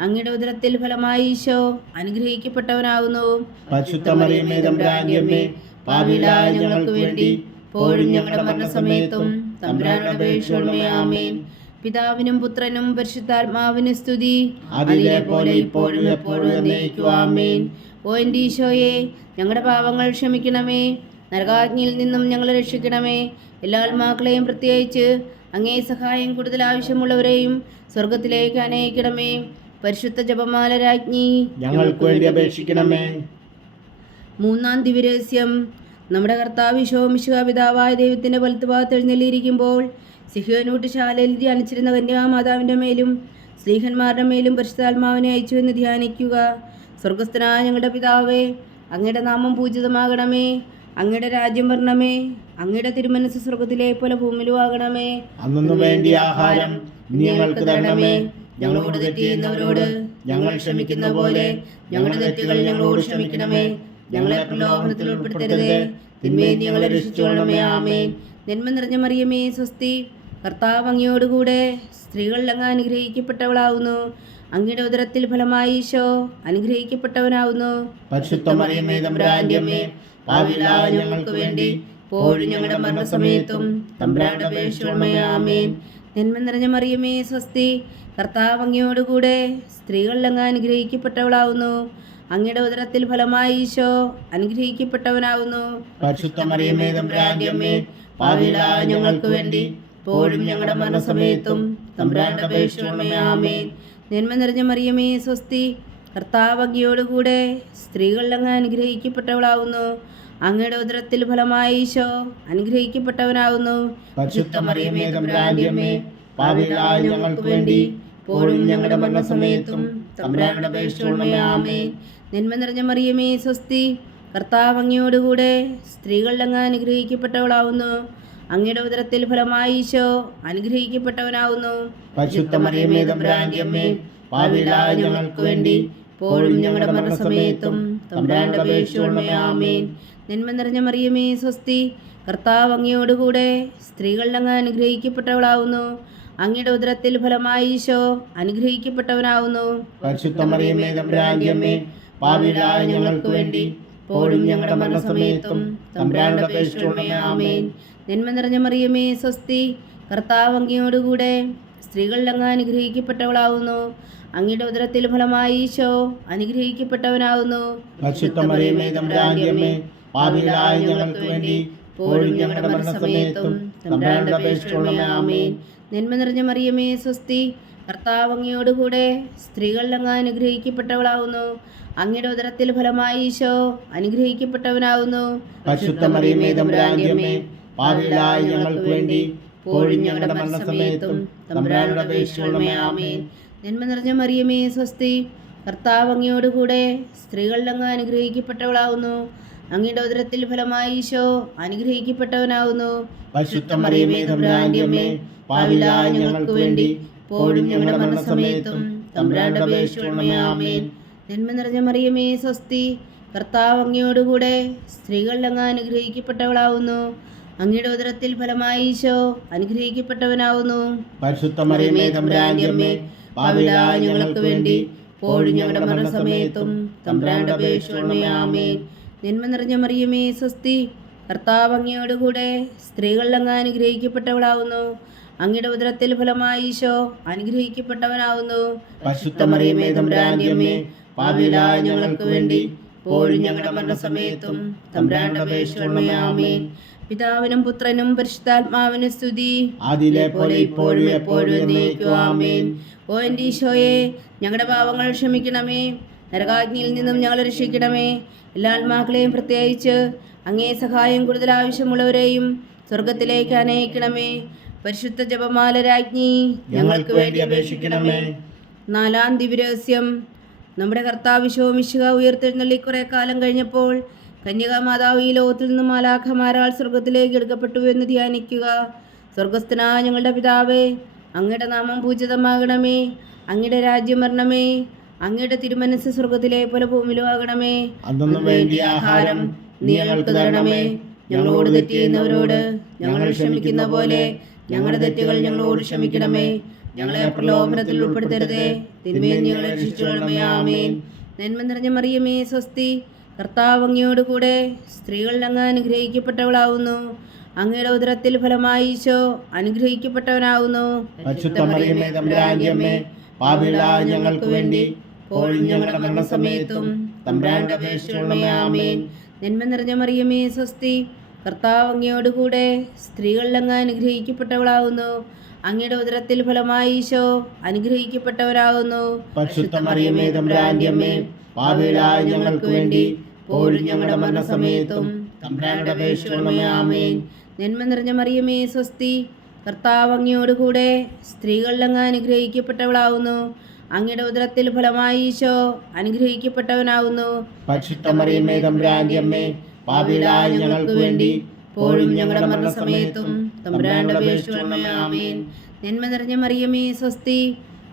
അങ്ങയുടെ ഉദരത്തിൽ ഫലമായി ഈശോ അനുഗ്രഹിക്കപ്പെട്ടവനാകുന്നു. പരിശുദ്ധ മറിയമേ തമ്പുരാന്റെ അമ്മേ, പാപികളായ ഞങ്ങൾക്ക് വേണ്ടി ഇപ്പോഴും ഞങ്ങളുടെ മരണസമയത്തും തമ്പുരാനോട് അപേക്ഷിച്ചുകൊള്ളണമേ. ആമേൻ. പിതാവിനും പുത്രനും പരിശുദ്ധാത്മാവിനും സ്തുതി, അതിലെ പോലെ ഇപ്പോഴും എപ്പോഴും എന്നേക്കും. ആമേൻ. ഓ എൻ്റെ ഈശോയെ, ഞങ്ങളുടെ പാപങ്ങൾ ക്ഷമിക്കണമേ, നരകാഗ്നിയിൽ നിന്നും ഞങ്ങളെ രക്ഷിക്കണമേ. എല്ലാ ആത്മാക്കളെയും പ്രത്യേകിച്ച് അങ്ങേ സഹായം കൂടുതൽ ആവശ്യമുള്ളവരെയും സ്വർഗത്തിലേക്ക് അനയിക്കണമേ. പരിശുദ്ധ ജപമാല രാജ്ഞി, ഞങ്ങൾക്ക് വേണ്ടി അപേക്ഷിക്കണമേ. മൂന്നാം ദിവ്യരഹസ്യം. നമ്മുടെ കർത്താവ് ഈശോ മിശിഹാ പിതാവായ ദൈവത്തിൻ്റെ വലത്തുഭാഗത്ത് എഴുന്നള്ളിയിരിക്കുമ്പോൾ സിഹ്യോനൂട്ടുശാലയിൽ ധ്യാനിച്ചിരുന്ന കന്യാമാതാവിൻ്റെ മേലും സ്ലീഹന്മാരുടെ മേലും പരിശുദ്ധാത്മാവിനെ അയച്ചു എന്ന് ധ്യാനിക്കുക. സ്വർഗസ്ഥനായ ഞങ്ങളുടെ പിതാവേ, അങ്ങയുടെ നാമം പൂജിതമാകണമേ, അങ്ങയുടെ രാജ്യം വരണമേ, അങ്ങയുടെ തിരുമനസ് സ്വർഗത്തിലെ പോലെ ഭൂമിയിലും ആകണമേ. അന്നു വേണ്ടിയ ആഹാരം ഇനി ഞങ്ങൾക്ക് തരണമേ. ഞങ്ങളോട് തെറ്റ് ചെയ്യുന്നവരോട് ഞങ്ങൾ ക്ഷമിക്കുന്ന പോലെ ഞങ്ങളുടെ തെറ്റുകൾ ഞങ്ങളോട് ക്ഷമിക്കണമേ. ഞങ്ങളെ പ്രലോഭനത്തിൽ ഉൾപ്പെടുത്തരുതേ, തിന്മയിൽ ഞങ്ങളെ രക്ഷിച്ചുകൊള്ളണമേ. ആമേൻ. നന്മ നിറഞ്ഞ മറിയമേ സ്വസ്തി, കർത്താവ് അങ്ങയോടുകൂടെ സ്ത്രീകളിൽ അങ്ങ് അനുഗ്രഹിക്കപ്പെട്ടവളാവുന്നു. അങ്ങയുടെ ഉദരത്തിൽ ഫലമായി ഈശോ അനുഗ്രഹിക്കപ്പെട്ടവനാവുന്നു. പരിശുദ്ധ മറിയമേ തമ്പുരാന്റെ അമ്മേ, പാപികളായ ഞങ്ങൾക്ക് വേണ്ടി ഇപ്പോഴും ഞങ്ങളുടെ മരണസമയത്തും തമ്പുരാനോട് അപേക്ഷിച്ചുകൊള്ളണമേ. ആമേൻ. നന്മ നിറഞ്ഞ മറിയമേ സ്വസ്തി, കർത്താവ് അങ്ങയോടുകൂടെ സ്ത്രീകളിൽ അങ്ങ് അനുഗ്രഹിക്കപ്പെട്ടവളാവുന്നു. അങ്ങയുടെ ഉദരത്തിൽ ഫലമായി ഈശോ അനുഗ്രഹിക്കപ്പെട്ടവനാവുന്നു. പരിശുദ്ധ മറിയമേ തമ്പുരാന്റെ അമ്മേ, പാപികളായ ഞങ്ങൾക്ക് വേണ്ടി ഇപ്പോഴും ഞങ്ങളുടെ മരണസമയത്തും തമ്പുരാനോട് അപേക്ഷിച്ചുകൊള്ളണമേ. ആമേൻ. നന്മ നിറഞ്ഞ മറിയമേ സ്വസ്തി, കർത്താവ് അങ്ങയോടുകൂടെ സ്ത്രീകളിൽ അങ്ങ് അനുഗ്രഹിക്കപ്പെട്ടവളാവുന്നു. അങ്ങയുടെ ഉദരത്തിൽ ഫലമായി ഈശോ അനുഗ്രഹിക്കപ്പെട്ടവനാവുന്നു. പരിശുദ്ധ മറിയമേ തമ്പുരാന്റെ അമ്മേ, പാപികളായ ഞങ്ങൾക്ക് വേണ്ടി ഇപ്പോഴും ഞങ്ങളുടെ മരണസമയത്തും തമ്പുരാനോട് അപേക്ഷിച്ചുകൊള്ളണമേ. ആമേൻ. നന്മ നിറഞ്ഞ മറിയമേ സ്വസ്തി, കർത്താവ് അങ്ങയോടുകൂടെ സ്ത്രീകളിൽ അങ്ങ് അനുഗ്രഹിക്കപ്പെട്ടവളാവുന്നു. അങ്ങയുടെ ഉദരത്തിൽ ഫലമായി ഈശോ അനുഗ്രഹിക്കപ്പെട്ടവനാവുന്നു. പരിശുദ്ധ മറിയമേ തമ്പുരാന്റെ അമ്മേ, പാപികളായ ഞങ്ങൾക്ക് വേണ്ടി ഇപ്പോഴും ഞങ്ങളുടെ മരണസമയത്തും തമ്പുരാനോട് അപേക്ഷിച്ചുകൊള്ളണമേ. ആമേൻ. നന്മ നിറഞ്ഞ മറിയമേ സ്വസ്തി, കർത്താവ് അങ്ങയോടുകൂടെ സ്ത്രീകളിൽ അങ്ങ് അനുഗ്രഹിക്കപ്പെട്ടവളാവുന്നു. അങ്ങയുടെ ഉദരത്തിൽ ഫലമായി ഈശോ അനുഗ്രഹിക്കപ്പെട്ടവനാവുന്നു. പരിശുദ്ധ മറിയമേ തമ്പുരാന്റെ അമ്മേ, പാപികളായ ഞങ്ങൾക്ക് വേണ്ടി ഇപ്പോഴും ഞങ്ങളുടെ മരണസമയത്തും തമ്പുരാനോട് അപേക്ഷിച്ചുകൊള്ളണമേ. ആമേൻ. നന്മ നിറഞ്ഞ മറിയമേ സ്വസ്തി, കർത്താവ് അങ്ങയോടുകൂടെ സ്ത്രീകളിൽ അങ്ങ് അനുഗ്രഹിക്കപ്പെട്ടവളാവുന്നു. അങ്ങയുടെ ഉദരത്തിൽ ഫലമായി ഈശോ അനുഗ്രഹിക്കപ്പെട്ടവനാവുന്നു. പരിശുദ്ധ മറിയമേ തമ്പുരാന്റെ അമ്മേ, പാപികളായ ഞങ്ങൾക്ക് വേണ്ടി ഇപ്പോഴും ഞങ്ങളുടെ മരണസമയത്തും തമ്പുരാനോട് അപേക്ഷിച്ചുകൊള്ളണമേ. ആമേൻ. നന്മ നിറഞ്ഞ മറിയമേ സ്വസ്തി, കർത്താവ് അങ്ങയോടുകൂടെ സ്ത്രീകളിൽ അങ്ങ് അനുഗ്രഹിക്കപ്പെട്ടവളാവുന്നു. അങ്ങയുടെ ഉദരത്തിൽ ഫലമായി ഈശോ അനുഗ്രഹിക്കപ്പെട്ടവനാവുന്നു. പരിശുദ്ധ മറിയമേ തമ്പുരാന്റെ അമ്മേ, പാപികളായ ഞങ്ങൾക്ക് വേണ്ടി ഇപ്പോഴും ഞങ്ങളുടെ മരണസമയത്തും തമ്പുരാനോട് അപേക്ഷിച്ചുകൊള്ളണമേ. ആമേൻ. നന്മ നിറഞ്ഞ മറിയമേ സ്വസ്തി, കർത്താവ് അങ്ങയോടുകൂടെ സ്ത്രീകളിൽ അങ്ങ് അനുഗ്രഹിക്കപ്പെട്ടവളാവുന്നു. അങ്ങയുടെ ഉദരത്തിൽ ഫലമായി ഈശോ അനുഗ്രഹിക്കപ്പെട്ടവനാവുന്നു. പരിശുദ്ധ മറിയമേ തമ്പുരാന്റെ അമ്മേ, പാപികളായ ഞങ്ങൾക്ക് വേണ്ടി ഇപ്പോഴും ഞങ്ങളുടെ മരണസമയത്തും തമ്പുരാനോട് അപേക്ഷിച്ചുകൊള്ളണമേ. ആമേൻ. നന്മ നിറഞ്ഞ മറിയമേ സ്വസ്തി, കർത്താവ് അങ്ങയോടുകൂടെ സ്ത്രീകളിൽ അങ്ങ് അനുഗ്രഹിക്കപ്പെട്ടവളാവുന്നു. അങ്ങയുടെ ഉദരത്തിൽ ഫലമായി ഈശോ അനുഗ്രഹിക്കപ്പെട്ടവനാവുന്നു. പരിശുദ്ധ മറിയമേ തമ്പുരാന്റെ അമ്മേ, പാപികളായ ഞങ്ങൾക്ക് വേണ്ടി ഇപ്പോഴും ഞങ്ങളുടെ മരണസമയത്തും തമ്പുരാനോട് അപേക്ഷിച്ചുകൊള്ളണമേ. ആമേൻ. നന്മ നിറഞ്ഞ മറിയമേ സ്വസ്തി, കർത്താവ് അങ്ങയോടുകൂടെ സ്ത്രീകളിൽ അങ്ങ് അനുഗ്രഹിക്കപ്പെട്ടവളാവുന്നു. അങ്ങയുടെ ഉദരത്തിൽ ഫലമായി ഈശോ അനുഗ്രഹിക്കപ്പെട്ടവനാവുന്നു. പരിശുദ്ധ മറിയമേ തമ്പുരാന്റെ അമ്മേ, പാപികളായ ഞങ്ങൾക്ക് വേണ്ടി ഇപ്പോഴും ഞങ്ങളുടെ മരണസമയത്തും തമ്പുരാനോട് അപേക്ഷിച്ചുകൊള്ളണമേ. ആമേൻ. പിതാവിനും പുത്രനും പരിശുദ്ധാത്മാവിനും സ്തുതി, അതിലെ പോലെ ഇപ്പോഴും എപ്പോഴും എന്നേക്കും. ആമേൻ. ഓ എൻ്റെ ഈശോയെ, ഞങ്ങളുടെ പാപങ്ങൾ ക്ഷമിക്കണമേ, നരകാഗ്നിയിൽ നിന്നും ഞങ്ങളെ രക്ഷിക്കണമേ. എല്ലാ ആത്മാക്കളെയും പ്രത്യേകിച്ച് അങ്ങേ സഹായം കൂടുതൽ ആവശ്യമുള്ളവരെയും സ്വർഗത്തിലേക്ക് അനയിക്കണമേ. പരിശുദ്ധ ജപമാല രാജ്ഞി ഞങ്ങൾക്ക് വേണ്ടി അപേക്ഷിക്കണമേ. 4-ാം ദിവ്യരഹസ്യം. നമ്മുടെ കർത്താവ് ശോമിശിഹ ഉയർത്തെഴുന്നള്ളി കുറെ കാലം കഴിഞ്ഞപ്പോൾ കന്യകാമാതാവ് ഈ ലോകത്തിൽ നിന്ന് മാലാഖമാരാൽ സ്വർഗത്തിലേക്ക് എടുക്കപ്പെട്ടു എന്ന് ധ്യാനിക്കുക. സ്വർഗസ്ഥനായ ഞങ്ങളുടെ പിതാവേ, അങ്ങയുടെ നാമം പൂജിതമാകണമേ. അങ്ങയുടെ രാജ്യം വരണമേ. അങ്ങയുടെ തിരുമനസ് സ്വർഗത്തിലെ പോലെ ഭൂമിയിലും ആകണമേ. അന്നു വേണ്ടിയ ആഹാരം നീ ഞങ്ങൾക്ക് തരണമേ. ഞങ്ങളോട് തെറ്റ് ചെയ്യുന്നവരോട് ഞങ്ങൾ ക്ഷമിക്കുന്ന പോലെ ഞങ്ങളുടെ തെറ്റുകൾ ഞങ്ങളോട് ക്ഷമിക്കണമേ. ഞങ്ങളെ പ്രലോഭനത്തിൽ ഉൾപ്പെടുത്തരുതേ, തിന്മയിൽ ഞങ്ങളെ രക്ഷിച്ചുകൊള്ളണമേ. ആമേൻ. നന്മ നിറഞ്ഞ മറിയമേ, സ്വസ്തി. കർത്താവ് അങ്ങയോട് കൂടെ സ്ത്രീകളിൽ അങ്ങ് അനുഗ്രഹിക്കപ്പെട്ടവളാവുന്നു. അങ്ങയുടെ ഉദരത്തിൽ ഫലമായി ഈശോ അനുഗ്രഹിക്കപ്പെട്ടവനാവുന്നു. പരിശുദ്ധ മറിയമേ, തമ്പുരാന്റെ അമ്മേ, പാപികളായ ഞങ്ങൾക്ക് വേണ്ടി ഇപ്പോഴും ഞങ്ങളുടെ മരണസമയത്തും തമ്പുരാന്റെ അപേക്ഷിച്ചുകൊള്ളണമേ. ആമേൻ. നന്മ നിറഞ്ഞ മറിയമേ, സ്വസ്തി. കർത്താവ് അങ്ങയോട് കൂടെ സ്ത്രീകളിൽ അങ്ങ് അനുഗ്രഹിക്കപ്പെട്ടവളാവുന്നു. അങ്ങയുടെ ഉദരത്തിൽ ഫലമായി ഈശോ അനുഗ്രഹിക്കപ്പെട്ടവരാകുന്നു. പരിശുദ്ധ മറിയമേ, തമ്പുരാന്റെ അമ്മേ, പാപികളായ ഞങ്ങൾക്ക് വേണ്ടി ഇപ്പോഴും ഞങ്ങളുടെ മരണസമയത്തും തമ്പുരാന്റെ അപേക്ഷിച്ചുകൊള്ളണമേ. ആമേൻ. നന്മ നിറഞ്ഞ മറിയമേ, സ്വസ്തി. കർത്താവ് അങ്ങയോട് കൂടെ സ്ത്രീകളിൽ അങ്ങ് അനുഗ്രഹിക്കപ്പെട്ടവളാവുന്നു. അങ്ങയുടെ ഉദരത്തിൽ ഫലമായി ഈശോ അനുഗ്രഹിക്കപ്പെട്ടവനാവുന്നു. പരിശുദ്ധ മറിയമേ, തമ്പുരാന്റെ അമ്മേ, പാപികളായ ഞങ്ങൾക്ക് വേണ്ടി ഇപ്പോഴും ഞങ്ങളുടെ മരണസമയത്തും തമ്പുരാന്റെ അപേക്ഷിച്ചുകൊള്ളണമേ. ആമേൻ. നന്മ നിറഞ്ഞ മറിയമേ, സ്വസ്തി.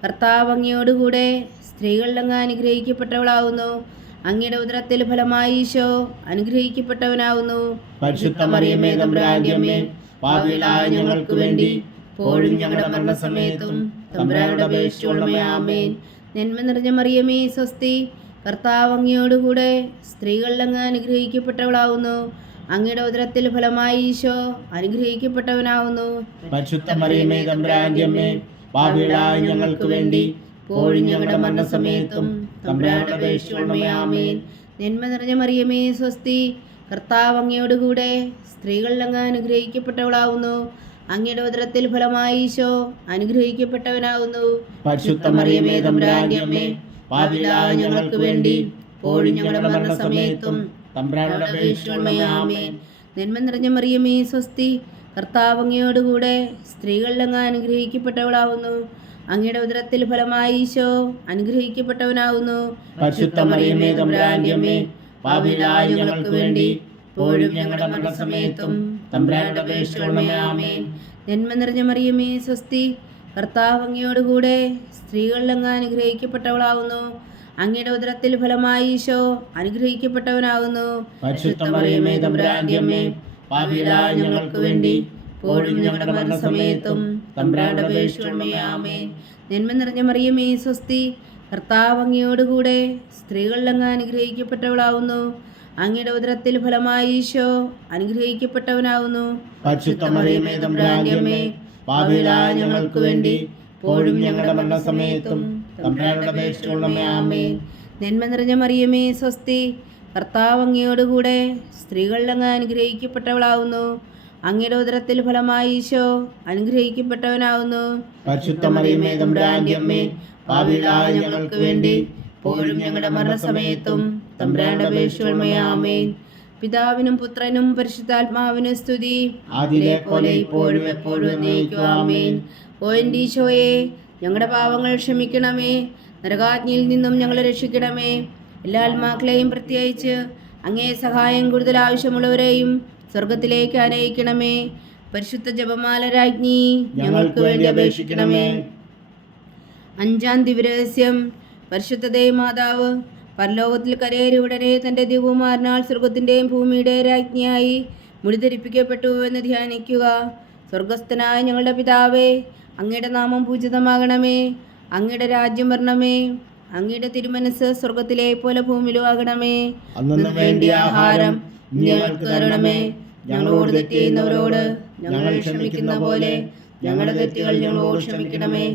കർത്താവ് അങ്ങയോട് കൂടെ സ്ത്രീകളിൽ അങ്ങ് അനുഗ്രഹിക്കപ്പെട്ടവളാവുന്നു. അങ്ങയുടെ ഉദരത്തിൽ ഫലമായി ഈശോ അനുഗ്രഹിക്കപ്പെട്ടവനാവുന്നു. പരിശുദ്ധ മറിയമേ, തമ്പുരാന്റെ അമ്മേ, പാപികളായ ഞങ്ങൾക്ക് വേണ്ടി ഇപ്പോഴും ഞങ്ങളുടെ മരണസമയത്തും തമ്പുരാനോട് അപേക്ഷിച്ചുകൊള്ളണമേ. ആമേൻ. നന്മ നിറഞ്ഞ മറിയമേ, സ്വസ്തി. കർത്താവ് അങ്ങയോട് കൂടെ സ്ത്രീകളിൽ അങ്ങ് അനുഗ്രഹിക്കപ്പെട്ടവളാവുന്നു. അങ്ങയുടെ ഉദരത്തിൽ ഫലമായി ഈശോ അനുഗ്രഹിക്കപ്പെട്ടവനാവുന്നു. പരിശുദ്ധ മറിയമേ, തമ്പുരാന്റെ അമ്മേ, പാപികളായ ഞങ്ങൾക്ക് വേണ്ടി ഇപ്പോഴും ഞങ്ങളുടെ മരണസമയത്തും തമ്പുരാനോട് അപേക്ഷിച്ചുകൊള്ളണമേ. ആമേൻ. നന്മ നിറഞ്ഞ മറിയമേ, സ്വസ്തി. കർത്താവ് അങ്ങയോട് കൂടെ സ്ത്രീകളിൽ അങ്ങ് അനുഗ്രഹിക്കപ്പെട്ടവളാവുന്നു. അങ്ങയുടെ ഉദരത്തിൽ ഫലമായി ഈശോ അനുഗ്രഹിക്കപ്പെട്ടവനാകുന്നു. പരിശുദ്ധ മറിയമേ, തമ്പുരാന്റെ അമ്മേ, പാപികളായ ഞങ്ങൾക്ക് വേണ്ടി ഇപ്പോഴും ഞങ്ങളുടെ മരണസമയത്തും തമ്പുരാനോട് അപേക്ഷിച്ചുകൊള്ളണമേ. ആമേൻ. നന്മ നിറഞ്ഞ മറിയമേ, സ്വസ്തി. കർത്താവ് അങ്ങയോട് കൂടെ സ്ത്രീകളിൽ അങ്ങ് അനുഗ്രഹിക്കപ്പെട്ടവളാവുന്നു. അങ്ങയുടെ ഉദരത്തിൽ ഫലമായി ഈശോ അനുഗ്രഹിക്കപ്പെട്ടവനാകുന്നു. പരിശുദ്ധ മറിയമേ, തമ്പുരാന്റെ അമ്മേ, പാപികളായ ഞങ്ങൾക്ക് വേണ്ടി ഇപ്പോഴും ഞങ്ങളുടെ മരണസമയത്തും തമ്പുരാനോട് അപേക്ഷിച്ചുകൊള്ളണമേ. ആമേൻ. നന്മ നിറഞ്ഞ മറിയമേ, സ്വസ്തി. കർത്താവ് അങ്ങയോട് കൂടെ സ്ത്രീകളിൽ അങ്ങ് അനുഗ്രഹിക്കപ്പെട്ടവളാവുന്നു. അങ്ങയുടെ ഉദരത്തിൽ ഫലമായി ഈശോ അനുഗ്രഹിക്കപ്പെട്ടവനാകുന്നു. പരിശുദ്ധ മറിയമേ, തമ്പുരാന്റെ അമ്മേ, പാപികളായ ഞങ്ങൾക്ക് വേണ്ടി ഇപ്പോഴും ഞങ്ങളുടെ മരണസമയത്തും തമ്പുരാനോട് അപേക്ഷിച്ചുകൊള്ളണമേ. ആമേൻ. നന്മ നിറഞ്ഞ മറിയമേ, സ്വസ്തി. കർത്താവ് അങ്ങയോട് കൂടെ സ്ത്രീകളിൽ അങ്ങ് അനുഗ്രഹിക്കപ്പെട്ടവളാവുന്നു. അങ്ങയുടെ ഉദരത്തിൽ ഫലമായി ഈശോ അനുഗ്രഹിക്കപ്പെട്ടവനാവുന്നു. പരിശുദ്ധ മറിയമേ, തമ്പുരാന്റെ അമ്മേ, പാപികളായ ഞങ്ങൾക്ക് വേണ്ടി ഇപ്പോഴും ഞങ്ങളുടെ മരണസമയത്തും തമ്പുരാനോട് അപേക്ഷിച്ചുകൊള്ളണമേ. ആമേൻ. നന്മ നിറഞ്ഞ മറിയമേ, സ്വസ്തി. കർത്താവ് അങ്ങയോട് കൂടെ സ്ത്രീകളിൽ അങ്ങ് അനുഗ്രഹിക്കപ്പെട്ടവളാവുന്നു. അങ്ങയുടെ ഉദരത്തിൽ ഫലമായി ഈശോ അനുഗ്രഹിക്കപ്പെട്ടവനാവുന്നു. പരിശുദ്ധ മറിയമേ, തമ്പുരാന്റെ അമ്മേ, പാപികളായ ഞങ്ങൾക്ക് വേണ്ടി ഇപ്പോഴും ഞങ്ങളുടെ മരണസമയത്തും തമ്പുരാനോട് അപേക്ഷിച്ചുകൊള്ളണമേ. ആമേൻ. പിതാവിനും പുത്രനും പരിശുദ്ധാത്മാവിനും സ്തുതി. ആദിയിലെ പോലെ ഇപ്പോഴും എപ്പോഴും എന്നേക്കും. ആമേൻ. ഓ എൻ്റെ ഈശോയെ, ഞങ്ങളുടെ പാവങ്ങൾ ക്ഷമിക്കണമേ. നരകാഗ്നിയിൽ നിന്നും ഞങ്ങളെ രക്ഷിക്കണമേ. എല്ലാ ആത്മാക്കളെയും പ്രത്യേകിച്ച് അങ്ങേ സഹായം കൂടുതൽ ആവശ്യമുള്ളവരെയും സ്വർഗത്തിലേക്ക് അനയിക്കണമേ. പരിശുദ്ധ ജപമാല രാജ്ഞി ഞങ്ങൾക്ക് വേണ്ടി അപേക്ഷിക്കണമേ. 5-ാം ദിവ്യരഹസ്യം. പരിശുദ്ധ ദേവമാതാവ് പരലോകത്തിൽ കരയേറി ഉടനെ തൻ്റെ ദിവ്യകുമാരനാൽ സ്വർഗത്തിൻ്റെയും ഭൂമിയുടെയും രാജ്ഞിയായി മുടിധരിപ്പിക്കപ്പെട്ടു എന്ന് ധ്യാനിക്കുക. സ്വർഗസ്ഥനായ ഞങ്ങളുടെ പിതാവേ, അങ്ങയുടെ നാമം പൂജിതമാകണമേ. അങ്ങയുടെ രാജ്യം വരണമേ. അങ്ങയുടെ തിരുമനസ് സ്വർഗത്തിലെ പോലെ ഭൂമിയിലും ആകണമേ. അന്നു വേണ്ടിയ ആഹാരം ഞങ്ങൾക്ക് തരണമേ. ഞങ്ങളോട് തെറ്റ് ചെയ്യുന്നവരോട് ഞങ്ങൾ ക്ഷമിക്കുന്ന പോലെ ഞങ്ങളുടെ തെറ്റുകൾ ഞങ്ങളോട് ക്ഷമിക്കണമേ.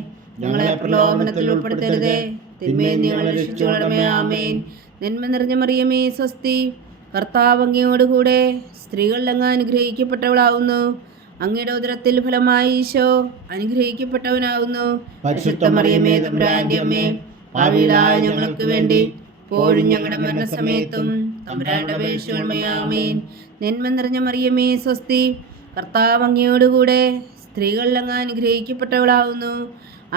ഞങ്ങളെ പ്രലോഭനത്തിൽ ഉൾപ്പെടുത്തരുതേ, തിന്മയിൽ ഞങ്ങളെ രക്ഷിച്ചുകൊള്ളണമേ. ആമേൻ. നന്മ നിറഞ്ഞ മറിയമേ, സ്വസ്തി. കർത്താവ് അങ്ങയോട് കൂടെ സ്ത്രീകളിൽ അങ്ങ് അനുഗ്രഹിക്കപ്പെട്ടവളാവുന്നു. അങ്ങയുടെ ഉദരത്തിൽ ഫലമായി ഈശോ അനുഗ്രഹിക്കപ്പെട്ടവനാകുന്നു. പരിശുദ്ധ മറിയമേ, തമ്പുരാന്റെ അമ്മേ, പാപികളായ ഞങ്ങൾക്ക് വേണ്ടി ഇപ്പോഴും ഞങ്ങളുടെ മരണസമയത്തും തമ്പുരാന്റെ അപേക്ഷകൾ ആമേൻ. നന്മ നിറഞ്ഞ മറിയമേ സ്വസ്തി, കർത്താവ് അങ്ങയോടുകൂടെ സ്ത്രീകളിൽ അങ്ങ് അനുഗ്രഹിക്കപ്പെട്ടവളാവുന്നു.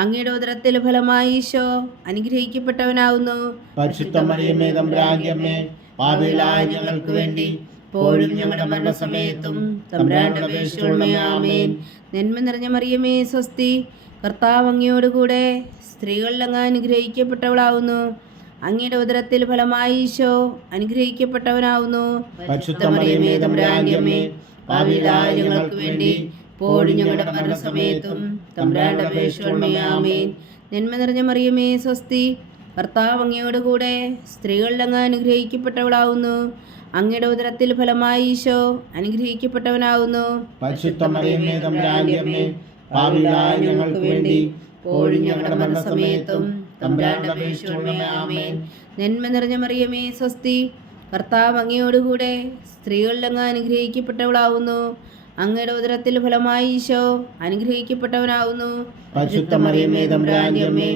അങ്ങയുടെ ഉദരത്തിൽ ഫലമായി ഈശോ അനുഗ്രഹിക്കപ്പെട്ടവനാവുന്നു. പരിശുദ്ധ മറിയമേ തമ്പുരാന്റെ അമ്മേ, പാപികളായ ഞങ്ങൾക്ക് വേണ്ടി ഇപ്പോഴും ഞങ്ങളുടെ മരണസമയത്തും തമ്പുരാന്റെ അപേക്ഷകൾ ആമേൻ. നന്മ നിറഞ്ഞ മറിയമേ സ്വസ്തി, കർത്താവ് അങ്ങയോടുകൂടെ സ്ത്രീകളിൽ അങ്ങ് അനുഗ്രഹിക്കപ്പെട്ടവളാവുന്നു. അങ്ങയുടെ ഉദരത്തിൽ ഫലമായി ഈശോ അനുഗ്രഹിക്കപ്പെട്ടവനാവുന്നു. പരിശുദ്ധ മറിയമേ തമ്പുരാന്റെ അമ്മേ, പാപികളായ ഞങ്ങൾക്ക് വേണ്ടി ഇപ്പോഴും ഞങ്ങളുടെ മരണസമയത്തും തമ്പുരാന്റെ അപേക്ഷകൾ ആമേൻ. നന്മ നിറഞ്ഞ മറിയമേ സ്വസ്തി, കർത്താവ് അങ്ങയോടുകൂടെ സ്ത്രീകളിൽ അങ്ങ് അനുഗ്രഹിക്കപ്പെട്ടവളാവുന്നു. അങ്ങയുടെ ഉദരത്തിൽ ഫലമായി ഈശോ അനുഗ്രഹിക്കപ്പെട്ടവനാവുന്നു. പരിശുദ്ധ മറിയമേ തമ്പുരാന്റെ അമ്മേ, പാപികളായ ഞങ്ങൾക്ക് വേണ്ടി ഇപ്പോഴും ഞങ്ങളുടെ മരണസമയത്തും തമ്പുരാന്റെ അപേക്ഷകൾ ആമേൻ. നന്മ നിറഞ്ഞ മറിയമേ സ്വസ്തി, കർത്താവ് അങ്ങയോടുകൂടെ സ്ത്രീകളിൽ അങ്ങ് അനുഗ്രഹിക്കപ്പെട്ടവളാവുന്നു. അങ്ങയുടെ ഉദരത്തിൽ ഫലമായി ഈശോ അനുഗ്രഹിക്കപ്പെട്ടവനാവുന്നു. പരിശുദ്ധ മറിയമേ തമ്പുരാന്റെ അമ്മേ,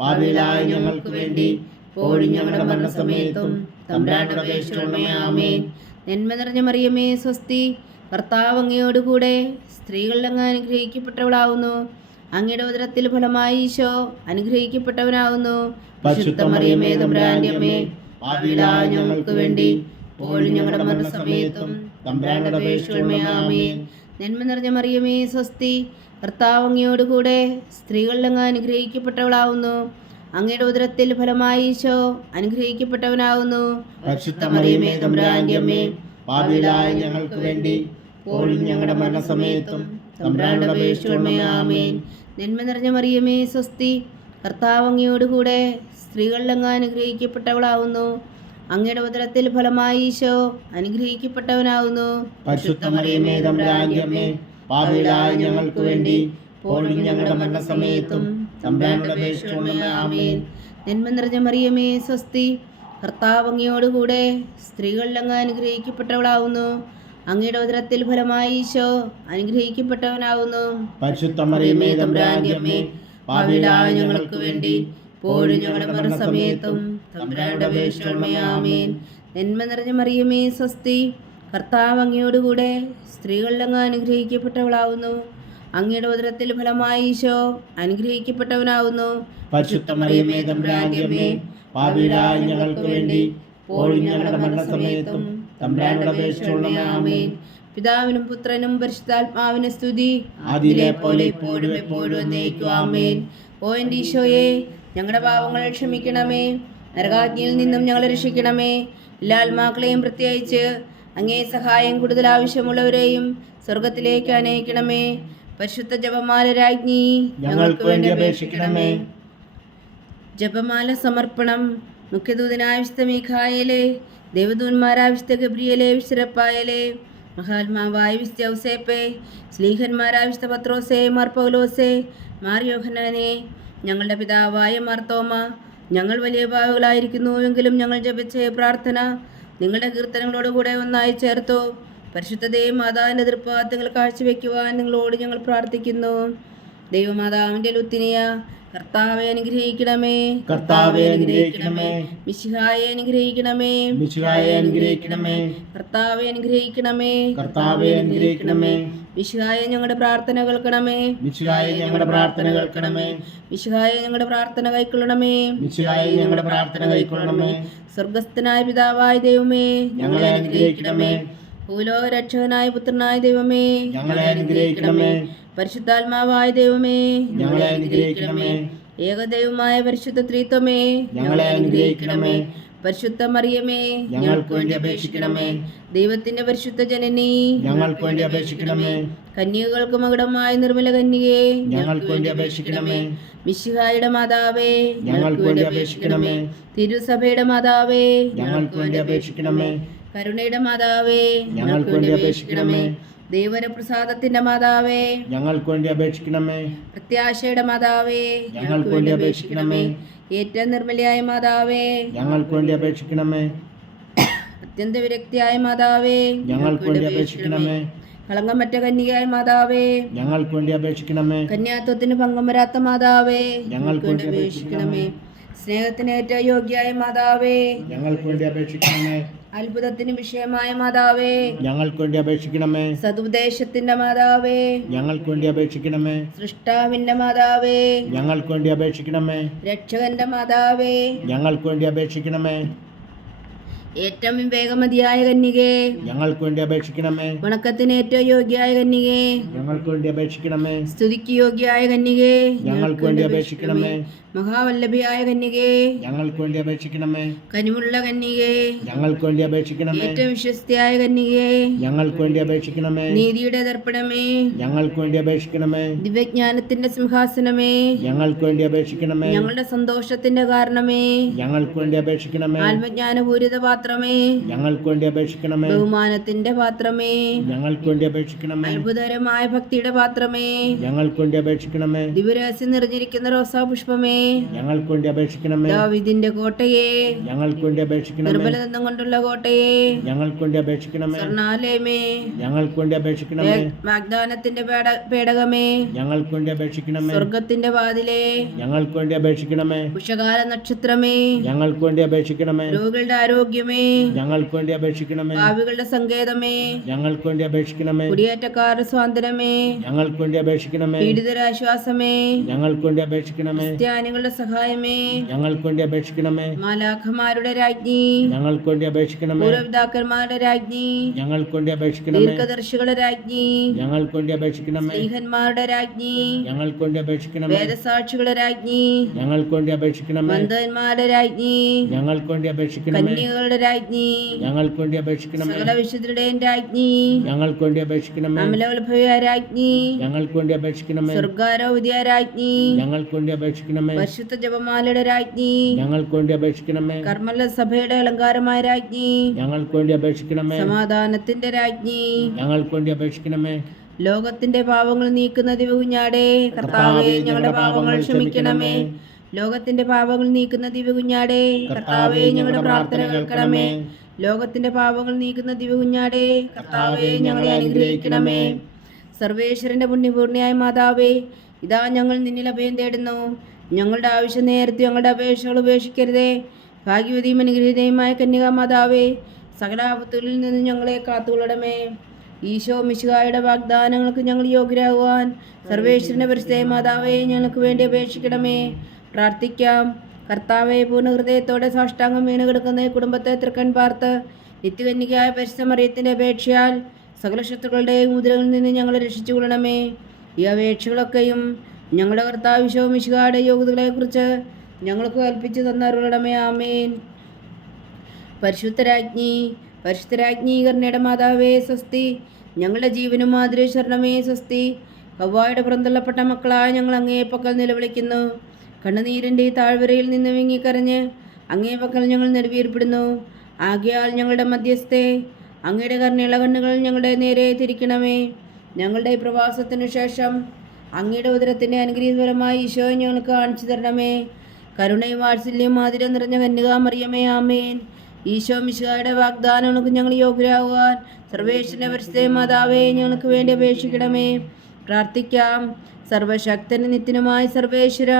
പാപികളായ ഞങ്ങൾക്ക് വേണ്ടി ഇപ്പോഴും ഞങ്ങളുടെ മരണസമയത്തും തമ്പുരാന്റെ അപേക്ഷകൾ ആമേൻ. നന്മ നിറഞ്ഞ മറിയമേ സ്വസ്തി, കർത്താവ് അങ്ങയോടുകൂടെ സ്ത്രീകളിൽ അങ്ങ് അനുഗ്രഹിക്കപ്പെട്ടവളാവുന്നു. അങ്ങയുടെ ഉദരത്തിൽ ഫലമായി ഈശോ അനുഗ്രഹിക്കപ്പെട്ടവനാവുന്നു. പരിശുദ്ധ മറിയമേ തമ്പുരാന്റെ അമ്മേ, പാപികളായ ഞങ്ങൾക്ക് വേണ്ടി ഇപ്പോഴും ഞങ്ങളുടെ മരണസമയത്തും തമ്പുരാന്റെ അപേക്ഷകൾ ആമേൻ. നന്മ നിറഞ്ഞ മറിയമേ സ്വസ്തി, കർത്താവ് അങ്ങയോടുകൂടെ സ്ത്രീകളിൽ അങ്ങ് അനുഗ്രഹിക്കപ്പെട്ടവളാവുന്നു. അങ്ങയുടെ ഉദരത്തിൽ ഫലമായി ഈശോ അനുഗ്രഹിക്കപ്പെട്ടവനാവുന്നു. പരിശുദ്ധ മറിയമേ തമ്പുരാന്റെ അമ്മേ, പാപികളായ ഞങ്ങൾക്ക് വേണ്ടി ഇപ്പോഴും ഞങ്ങളുടെ മരണസമയത്തും തമ്പുരാന്റെ അപേക്ഷകൾ ആമേൻ. നന്മ നിറഞ്ഞ മറിയമേ സ്വസ്തി, കർത്താവ് അങ്ങയോടുകൂടെ സ്ത്രീകളിൽ അങ്ങ് അനുഗ്രഹിക്കപ്പെട്ടവളാവുന്നു. അങ്ങയുടെ ഉദരത്തിൽ ഫലമായി ഈശോ അനുഗ്രഹിക്കപ്പെട്ടവനാവുന്നു. പരിശുദ്ധ മറിയമേ തമ്പുരാന്റെ അമ്മേ, പാപികളായ ഞങ്ങൾക്ക് വേണ്ടി ഇപ്പോഴും ഞങ്ങളുടെ മരണസമയത്തും തമ്പുരാന്റെ അപേക്ഷകൾ ആമേൻ. നന്മ നിറഞ്ഞ മറിയമേ സ്വസ്തി, കർത്താവ് അങ്ങയോടുകൂടെ സ്ത്രീകളിൽ അങ്ങ് അനുഗ്രഹിക്കപ്പെട്ടവളാവുന്നു. അങ്ങയുടെ ഉദരത്തിൽ ഫലമായി ഈശോ അനുഗ്രഹിക്കപ്പെട്ടവനാവുന്നു. പരിശുദ്ധ മറിയമേ തമ്പുരാന്റെ അമ്മേ, പാപികളായ ഞങ്ങൾക്ക് വേണ്ടി ഇപ്പോഴും ഞങ്ങളുടെ മരണസമയത്തും തമ്പുരാന്റെ അപേക്ഷകൾ ആമേൻ. നന്മ നിറഞ്ഞ മറിയമേ സ്വസ്തി, കർത്താവ് അങ്ങയോടുകൂടെ സ്ത്രീകളിൽ അങ്ങ് അനുഗ്രഹിക്കപ്പെട്ടവളാവുന്നു. അങ്ങയുടെ ഉദരത്തിൽ ഫലമായി ഈശോ അനുഗ്രഹിക്കപ്പെട്ടവനാവുന്നു. പരിശുദ്ധ മറിയമേ തമ്പുരാന്റെ അമ്മേ, പാപികളായ ഞങ്ങൾക്ക് വേണ്ടി ഇപ്പോഴും ഞങ്ങളുടെ മരണസമയത്തും തമ്പുരാന്റെ അപേക്ഷകൾ ആമേൻ. പിതാവിനും പുത്രനും പരിശുദ്ധാത്മാവിന് സ്തുതി, ആദിയിലെ പോലെ ഇപ്പോഴും എപ്പോഴും എന്നേക്കും ആമേൻ. ഓ എൻ്റെ ഈശോയെ, ഞങ്ങളുടെ പാവങ്ങൾ ക്ഷമിക്കണമേ, നരകാഗ്നിയിൽ നിന്നും ഞങ്ങളെ രക്ഷിക്കണമേ. എല്ലാ ആത്മാക്കളെയും പ്രത്യേകിച്ച് അങ്ങേ സഹായം കൂടുതൽ ആവശ്യമുള്ളവരെയും സ്വർഗത്തിലേക്ക് അനയിക്കണമേ. പരിശുദ്ധ ജപമാല രാജ്ഞി, ഞങ്ങൾക്ക് വേണ്ടി അപേക്ഷിക്കണമേ. ജപമാല സമർപ്പണം. മുഖ്യദൂതനായ വിശുദ്ധ മീഖായേലേ, ദേവദൂതന്മാരായ വിശുദ്ധ ഗബ്രിയേലേ, വിശുദ്ധ റഫായേലേ, മഹാത്മാവായ വിശുദ്ധ ഔസേപ്പേ, സ്ലീഹന്മാരായ വിശുദ്ധ പത്രോസേ, മാർ പൗലോസേ, മാർ യോഹന്നാനേ, ഞങ്ങളുടെ പിതാവായ മാർത്തോമ, ഞങ്ങൾ വലിയ പാവകളായിരിക്കുന്നുവെങ്കിലും ഞങ്ങൾ ജപിച്ച പ്രാർത്ഥന നിങ്ങളുടെ കീർത്തനങ്ങളോടുകൂടെ ഒന്നായി ചേർത്തു. പരിശുദ്ധതയും മാതാവിൻ്റെ തൃപ്പാദങ്ങൾ കാഴ്ചവെക്കുവാൻ നിങ്ങളോട് ഞങ്ങൾ പ്രാർത്ഥിക്കുന്നു. ദൈവമാതാവിൻ്റെ ലുത്തിനിയ, കർത്താവെ അനുഗ്രഹിക്കണമേ, കർത്താവെ അനുഗ്രഹിക്കണമേ. മിശിഹായെ അനുഗ്രഹിക്കണമേ, മിശിഹായെ അനുഗ്രഹിക്കണമേ. കർത്താവെ അനുഗ്രഹിക്കണമേ, കർത്താവെ അനുഗ്രഹിക്കണമേ. മിശിഹായെ ഞങ്ങളുടെ പ്രാർത്ഥന കേൾക്കണമേ, മിശിഹായെ ഞങ്ങളുടെ പ്രാർത്ഥന കേൾക്കണമേ. മിശിഹായെ ഞങ്ങളുടെ പ്രാർത്ഥന കൈക്കൊള്ളണമേ, മിശിഹായെ ഞങ്ങളുടെ പ്രാർത്ഥന കൈക്കൊള്ളണമേ. സ്വർഗസ്ഥനായ പിതാവായ ദൈവമേ, ഞങ്ങളെ അനുഗ്രഹിക്കണമേ. ഭൂലോക രക്ഷകനായ പുത്രനായ ദൈവമേ, ഞങ്ങളെ അനുഗ്രഹിക്കണമേ. പരിശുദ്ധാത്മാവായ ദൈവമേ, ഞങ്ങളെ അനുഗ്രഹിക്കണമേ. ഏകദൈവമായ പരിശുദ്ധ ത്രിത്വമേ, ഞങ്ങളെ അനുഗ്രഹിക്കണമേ. പരിശുദ്ധ മറിയമേ, ഞങ്ങൾക്ക് വേണ്ടി അപേക്ഷിക്കണമേ. ദൈവത്തിന്റെ പരിശുദ്ധ ജനനി, ഞങ്ങൾക്ക് വേണ്ടി അപേക്ഷിക്കണമേ. കന്യകൾക്ക് മകുടമായ നിർമ്മല കന്യകേ, ഞങ്ങൾക്ക് വേണ്ടി അപേക്ഷിക്കണമേ. മിശിഹായുടെ മാതാവേ, ഞങ്ങൾക്ക് വേണ്ടി അപേക്ഷിക്കണമേ. തിരുസഭയുടെ മാതാവേ, ഞങ്ങൾക്ക് വേണ്ടി അപേക്ഷിക്കണമേ. കരുണയുടെ മാതാവേ, ഞങ്ങൾക്ക് വേണ്ടി അപേക്ഷിക്കണമേ. ദൈവരപ്രസാദത്തിന്റെ മാതാവേ, ഞങ്ങൾക്ക് വേണ്ടി അപേക്ഷിക്കണമേ. പ്രത്യാശയുടെ മാതാവേ, ഞങ്ങൾക്ക് വേണ്ടി അപേക്ഷിക്കണമേ. ഏറ്റവും നിർമ്മലയായ മാതാവേ, ഞങ്ങൾക്ക് വേണ്ടി അപേക്ഷിക്കണമേ. അത്യന്ത വിരക്തിയായ മാതാവേ, ഞങ്ങൾക്ക് വേണ്ടി അപേക്ഷിക്കണമേ. കളങ്കമറ്റ കന്യകയായ മാതാവേ, ഞങ്ങൾക്ക് വേണ്ടി അപേക്ഷിക്കണമേ. കന്യാത്വത്തിന് ഭംഗം വരാത്ത മാതാവേ, ഞങ്ങൾക്ക് വേണ്ടി അപേക്ഷിക്കണമേ. സ്നേഹത്തിനേറ്റ യോഗ്യായ മാതാവേ, ഞങ്ങൾക്ക് വേണ്ടി അപേക്ഷിക്കണമേ. അത്ഭുതത്തിന് വിഷയമായ മാതാവേ, ഞങ്ങൾക്ക് വേണ്ടി അപേക്ഷിക്കണമേ. സതുപദേശത്തിന്റെ മാതാവേ, ഞങ്ങൾക്ക് വേണ്ടി അപേക്ഷിക്കണമേ. സൃഷ്ടാവിന്റെ മാതാവേ, ഞങ്ങൾക്ക് വേണ്ടി അപേക്ഷിക്കണമേ. രക്ഷകന്റെ മാതാവേ, ഞങ്ങൾക്ക് വേണ്ടി അപേക്ഷിക്കണമേ. ഏറ്റവും വിവേകമതിയായ കന്യകേ, ഞങ്ങൾക്ക് വേണ്ടി അപേക്ഷിക്കണമേ. വണക്കത്തിന് ഏറ്റവും യോഗ്യായ കന്യകേ, ഞങ്ങൾക്ക് വേണ്ടി അപേക്ഷിക്കണമേ. സ്തുതിക്ക് യോഗ്യായ കന്യകേ, ഞങ്ങൾക്ക് വേണ്ടി അപേക്ഷിക്കണമേ. മഹാവല്ലഭിയായ കന്യകേ, ഞങ്ങൾക്ക് വേണ്ടി അപേക്ഷിക്കണമേ. കനിവുള്ള കന്യകേ, ഞങ്ങൾക്ക് വേണ്ടി അപേക്ഷിക്കണമേ. ഏറ്റവും വിശ്വസ്തയായ കന്യകേ, ഞങ്ങൾക്ക് വേണ്ടി അപേക്ഷിക്കണമേ. നീതിയുടെ ദർപ്പണമേ, ഞങ്ങൾക്ക് വേണ്ടി അപേക്ഷിക്കണമേ. ദിവ്യജ്ഞാനത്തിന്റെ സിംഹാസനമേ, ഞങ്ങൾക്ക് വേണ്ടി അപേക്ഷിക്കണമേ. ഞങ്ങളുടെ സന്തോഷത്തിന്റെ കാരണമേ, ഞങ്ങൾക്ക് വേണ്ടി അപേക്ഷിക്കണമേ. ആത്മജ്ഞാനപൂരിത പാത്രമേ, ഞങ്ങൾക്ക് വേണ്ടി അപേക്ഷിക്കണമേ. ബഹുമാനത്തിന്റെ പാത്രമേ, ഞങ്ങൾക്ക് വേണ്ടി അപേക്ഷിക്കണമേ. അത്ഭുതകരമായ ഭക്തിയുടെ പാത്രമേ, ഞങ്ങൾക്ക് വേണ്ടി അപേക്ഷിക്കണമേ. ദിവ്യരഹസ്യം നിറഞ്ഞിരിക്കുന്ന റോസാപുഷ്പമേ, ഞങ്ങൾക്ക് വേണ്ടി അപേക്ഷിക്കണമേ. ദാവീദിന്റെ കോട്ടയെ, ഞങ്ങൾക്ക് വേണ്ടി അപേക്ഷിക്കണമേ. നിർമ്മലതം കൊണ്ടുള്ള കോട്ടയെ, ഞങ്ങൾക്ക് വേണ്ടി അപേക്ഷിക്കണമേ. സ്വർണാലയമേ, ഞങ്ങൾക്ക് വേണ്ടി അപേക്ഷിക്കണമേ. വാഗ്ദാനത്തിന്റെ പേടകമേ, ഞങ്ങൾക്ക് വേണ്ടി അപേക്ഷിക്കണമേ. സ്വർഗത്തിന്റെ വാതിലേ, ഞങ്ങൾക്ക് വേണ്ടി അപേക്ഷിക്കണമേ. ഉഷകാല നക്ഷത്രമേ, ഞങ്ങൾക്ക് വേണ്ടി അപേക്ഷിക്കണമേ. രോഗികളുടെ ആരോഗ്യമേ, ഞങ്ങൾക്ക് വേണ്ടി അപേക്ഷിക്കണമേ. പാപികളുടെ സങ്കേതമേ, ഞങ്ങൾക്ക് വേണ്ടി അപേക്ഷിക്കണമേ. കുടിയേറ്റക്കാരുടെ സ്വാതന്ത്ര്യമേ, ഞങ്ങൾക്ക് വേണ്ടി അപേക്ഷിക്കണമേ. പീഡിതരാശ്വാസമേ, ഞങ്ങൾക്ക് വേണ്ടി അപേക്ഷിക്കണമേ. ക്രിസ്ത്യാനികളുടെ സഹായമേ, ഞങ്ങൾക്ക് വേണ്ടി അപേക്ഷിക്കണമേ. മാലാഖമാരുടെ രാജ്ഞി, ഞങ്ങൾക്ക് വേണ്ടി അപേക്ഷിക്കണമേ. പൂർവപിതാക്കന്മാരുടെ രാജ്ഞി, ഞങ്ങൾക്ക് വേണ്ടി അപേക്ഷിക്കണമേ. ദീർഘദർശികളുടെ രാജ്ഞി, ഞങ്ങൾക്ക് വേണ്ടി അപേക്ഷിക്കണമേ. സ്ത്രീഹന്മാരുടെ രാജ്ഞി, ഞങ്ങൾക്ക് വേണ്ടി അപേക്ഷിക്കണമേ. വേദസാക്ഷികളുടെ രാജ്ഞി, ഞങ്ങൾക്ക് വേണ്ടി അപേക്ഷിക്കണമേ. മന്ദന്മാരുടെ രാജ്ഞി, ഞങ്ങൾക്ക് വേണ്ടി അപേക്ഷിക്കണമേ. കന്യകകളുടെ രാജ്ഞി, ഞങ്ങൾക്ക് വേണ്ടി അപേക്ഷിക്കണമേ. സകല വിശുദ്ധരുടെയും രാജ്ഞി, ഞങ്ങൾക്ക് വേണ്ടി അപേക്ഷിക്കണമേ. അമലോത്ഭവ രാജ്ഞി, ഞങ്ങൾക്ക് വേണ്ടി അപേക്ഷിക്കണമേ. സ്വർഗാരോപിത രാജ്ഞി, ഞങ്ങൾക്ക് വേണ്ടി അപേക്ഷിക്കണമേ. പരിശുദ്ധ ജപമാലയുടെ രാജ്ഞി, ഞങ്ങൾക്ക് വേണ്ടി അപേക്ഷിക്കണമേ. കർമ്മല സഭയുടെ അലങ്കാരമായ രാജ്ഞി, ഞങ്ങൾക്ക് വേണ്ടി അപേക്ഷിക്കണമേ. സമാധാനത്തിന്റെ രാജ്ഞി, ഞങ്ങൾക്ക് വേണ്ടി അപേക്ഷിക്കണമേ. ലോകത്തിന്റെ പാപങ്ങൾ നീക്കുന്ന ദിവകുഞ്ഞാടേ, കർത്താവേ ഞങ്ങളുടെ പാപങ്ങൾ ക്ഷമിക്കണമേ. ലോകത്തിന്റെ പാപങ്ങൾ നീക്കുന്ന ദിവകുഞ്ഞാടേ, കർത്താവേ ഞങ്ങളുടെ പ്രാർത്ഥന കേൾക്കണമേ. ലോകത്തിന്റെ പാപങ്ങൾ നീക്കുന്ന ദിവകുഞ്ഞാടേ, കർത്താവേ ഞങ്ങളെ അനുഗ്രഹിക്കണമേ. സർവേശ്വരന്റെ പുണ്യപൂർണ്ണയായ മാതാവേ, ഇതാ ഞങ്ങൾ നിന്നിൽ അഭയം തേടുന്നു. ഞങ്ങളുടെ ആവശ്യം നേരത്തെ ഞങ്ങളുടെ അപേക്ഷകൾ ഉപേക്ഷിക്കരുതേ. ഭാഗ്യവതിയും അനുഗ്രഹീതയുമായ കന്യകാ മാതാവേ, സകല ആപത്തുകളിൽ നിന്ന് ഞങ്ങളെ കാത്തുകൊള്ളണമേ. ഈശോ മിശിഹായുടെ വാഗ്ദാനങ്ങൾക്ക് ഞങ്ങൾ യോഗ്യരാകുവാൻ സർവേശ്വരന്റെ പരിശുദ്ധ മാതാവേ ഞങ്ങൾക്ക് വേണ്ടി അപേക്ഷിക്കണമേ. പ്രാർത്ഥിക്കാം. കർത്താവെ, പൂർണ്ണ ഹൃദയത്തോടെ സാഷ്ടാംഗം വീണ് കിടക്കുന്ന ഈ കുടുംബത്തെ തൃക്കൺ പാർത്ത് നിത്യകന്യകയായ പരിശുദ്ധ മറിയത്തിൻ്റെ അപേക്ഷയാൽ സകല ശത്രുക്കളുടെയും മുദ്രകളിൽ നിന്ന് ഞങ്ങളെ രക്ഷിച്ചു കൊള്ളണമേ. ഈ അപേക്ഷകളൊക്കെയും ഞങ്ങളുടെ കർത്താവ് ഈശോ മിശിഹായുടെ യോഗ്യതകളെക്കുറിച്ച് ഞങ്ങൾക്ക് കൽപ്പിച്ചു തന്നരുളണമേ. ആമേൻ. പരിശുദ്ധരാജ്ഞി കരുണയുടെ മാതാവേ സ്വസ്തി. ഞങ്ങളുടെ ജീവനും മാതിരി ശരണമേ സ്വസ്തി. ഹവ്വായുടെ പുറന്തള്ളപ്പെട്ട മക്കളായ ഞങ്ങൾ അങ്ങേ പക്കൽ നിലവിളിക്കുന്നു. കണ്ണുനീരിൻ്റെ ഈ താഴ്വരയിൽ നിന്ന് വിങ്ങിക്കരഞ്ഞ് അങ്ങേ പക്കൽ ഞങ്ങൾ നെടുവീർപ്പെടുന്നു. ആകയാൽ ഞങ്ങളുടെ മധ്യസ്ഥെ അങ്ങയുടെ കരുണയുള്ള കണ്ണുകൾ ഞങ്ങളുടെ നേരെ തിരിക്കണമേ. ഞങ്ങളുടെ ഈ പ്രവാസത്തിനു ശേഷം അങ്ങയുടെ ഉദരത്തിൻ്റെ അനുഗ്രഹീതഫലമായി ഈശോയെ ഞങ്ങൾക്ക് കാണിച്ചു തരണമേ. കരുണയും വാത്സല്യവും മാതിരം നിറഞ്ഞ കന്യകാമറിയമേ, ആമേൻ. ഈശോ മിശിഹായുടെ വാഗ്ദാനങ്ങൾക്ക് ഞങ്ങൾ യോഗ്യരാകുവാൻ സർവേശ്വരന്റെ പരിശുദ്ധ മാതാവേ ഞങ്ങൾക്ക് വേണ്ടി അപേക്ഷിക്കണമേ. പ്രാർത്ഥിക്കാം. സർവശക്തനും നിത്യനുമായ സർവേശ്വര,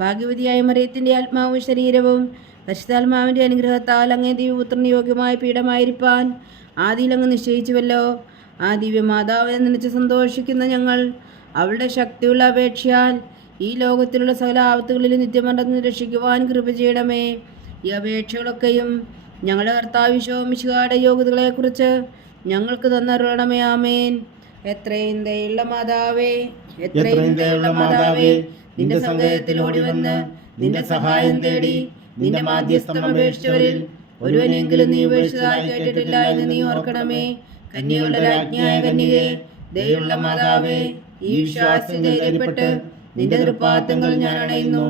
ഭാഗ്യവതിയായ മറിയത്തിൻ്റെ ആത്മാവും ശരീരവും പരിശുദ്ധാത്മാവിൻ്റെ അനുഗ്രഹത്താൽ അങ്ങേ ദിവ്യപുത്രന് യോഗ്യമായ പീഠമായിരിക്കാൻ ആദിയിൽ അങ്ങ് നിശ്ചയിച്ചുവല്ലോ. ആ ദിവ്യമാതാവിനെ നനച്ച് സന്തോഷിക്കുന്ന ഞങ്ങൾ അവളുടെ ശക്തിയുള്ള അപേക്ഷയാൽ ഈ ലോകത്തിലുള്ള സകല ആപത്തുകളിൽ നിത്യമണ്ടെന്ന് രക്ഷിക്കുവാൻ കൃപ ചെയ്യണമേ. ഈ അപേക്ഷകളൊക്കെയും ഞങ്ങളുടെ കർത്താവ് ഈശോ മിശിഹായുടെ യോഗ്യതകളെക്കുറിച്ച് ഞങ്ങൾക്ക് തന്നരുളണമേ. ആമേൻ. എത്രയും ദയുള്ള മാതാവേ, എത്രയും ദയുള്ള മാതാവേ, നിന്റെ സങ്കേതത്തിൽ ഓടി വന്ന് നിന്റെ സഹായം തേടി നിന്റെ മാധ്യസ്ഥം അപേക്ഷിച്ചവരിൽ ഒരുവനെങ്കിലും നീ ഉപേക്ഷിച്ചതായി കേട്ടിട്ടില്ല എന്ന് നീ ഓർക്കണമേ. കന്യകളുടെ രാജ്ഞിയായ കന്യകേ, ദയുള്ള മാതാവേ, ഈ വിശ്വാസത്തിൽ ധൈര്യപ്പെട്ട് നിന്റെ തൃപ്പാദങ്ങൾ ഞാൻ അണയുന്നു.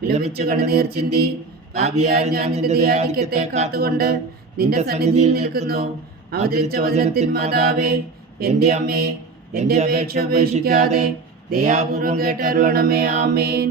വിലപിച്ചു കണ്ണുനീർ ചിന്തി പാപിയായ ഞാൻ നിന്റെ ദയാധിക്യത്തെ കാത്തുകൊണ്ട് നിന്റെ സന്നിധിയിൽ നിൽക്കുന്നു. അവതരിച്ച വചനത്തിൻ മാതാവേ, എൻ്റെ അമ്മേ, എൻ്റെ അപേക്ഷ ഉപേക്ഷിക്കാതെ ദയാപൂർവം കേട്ടരുളണമേ. ആമേൻ.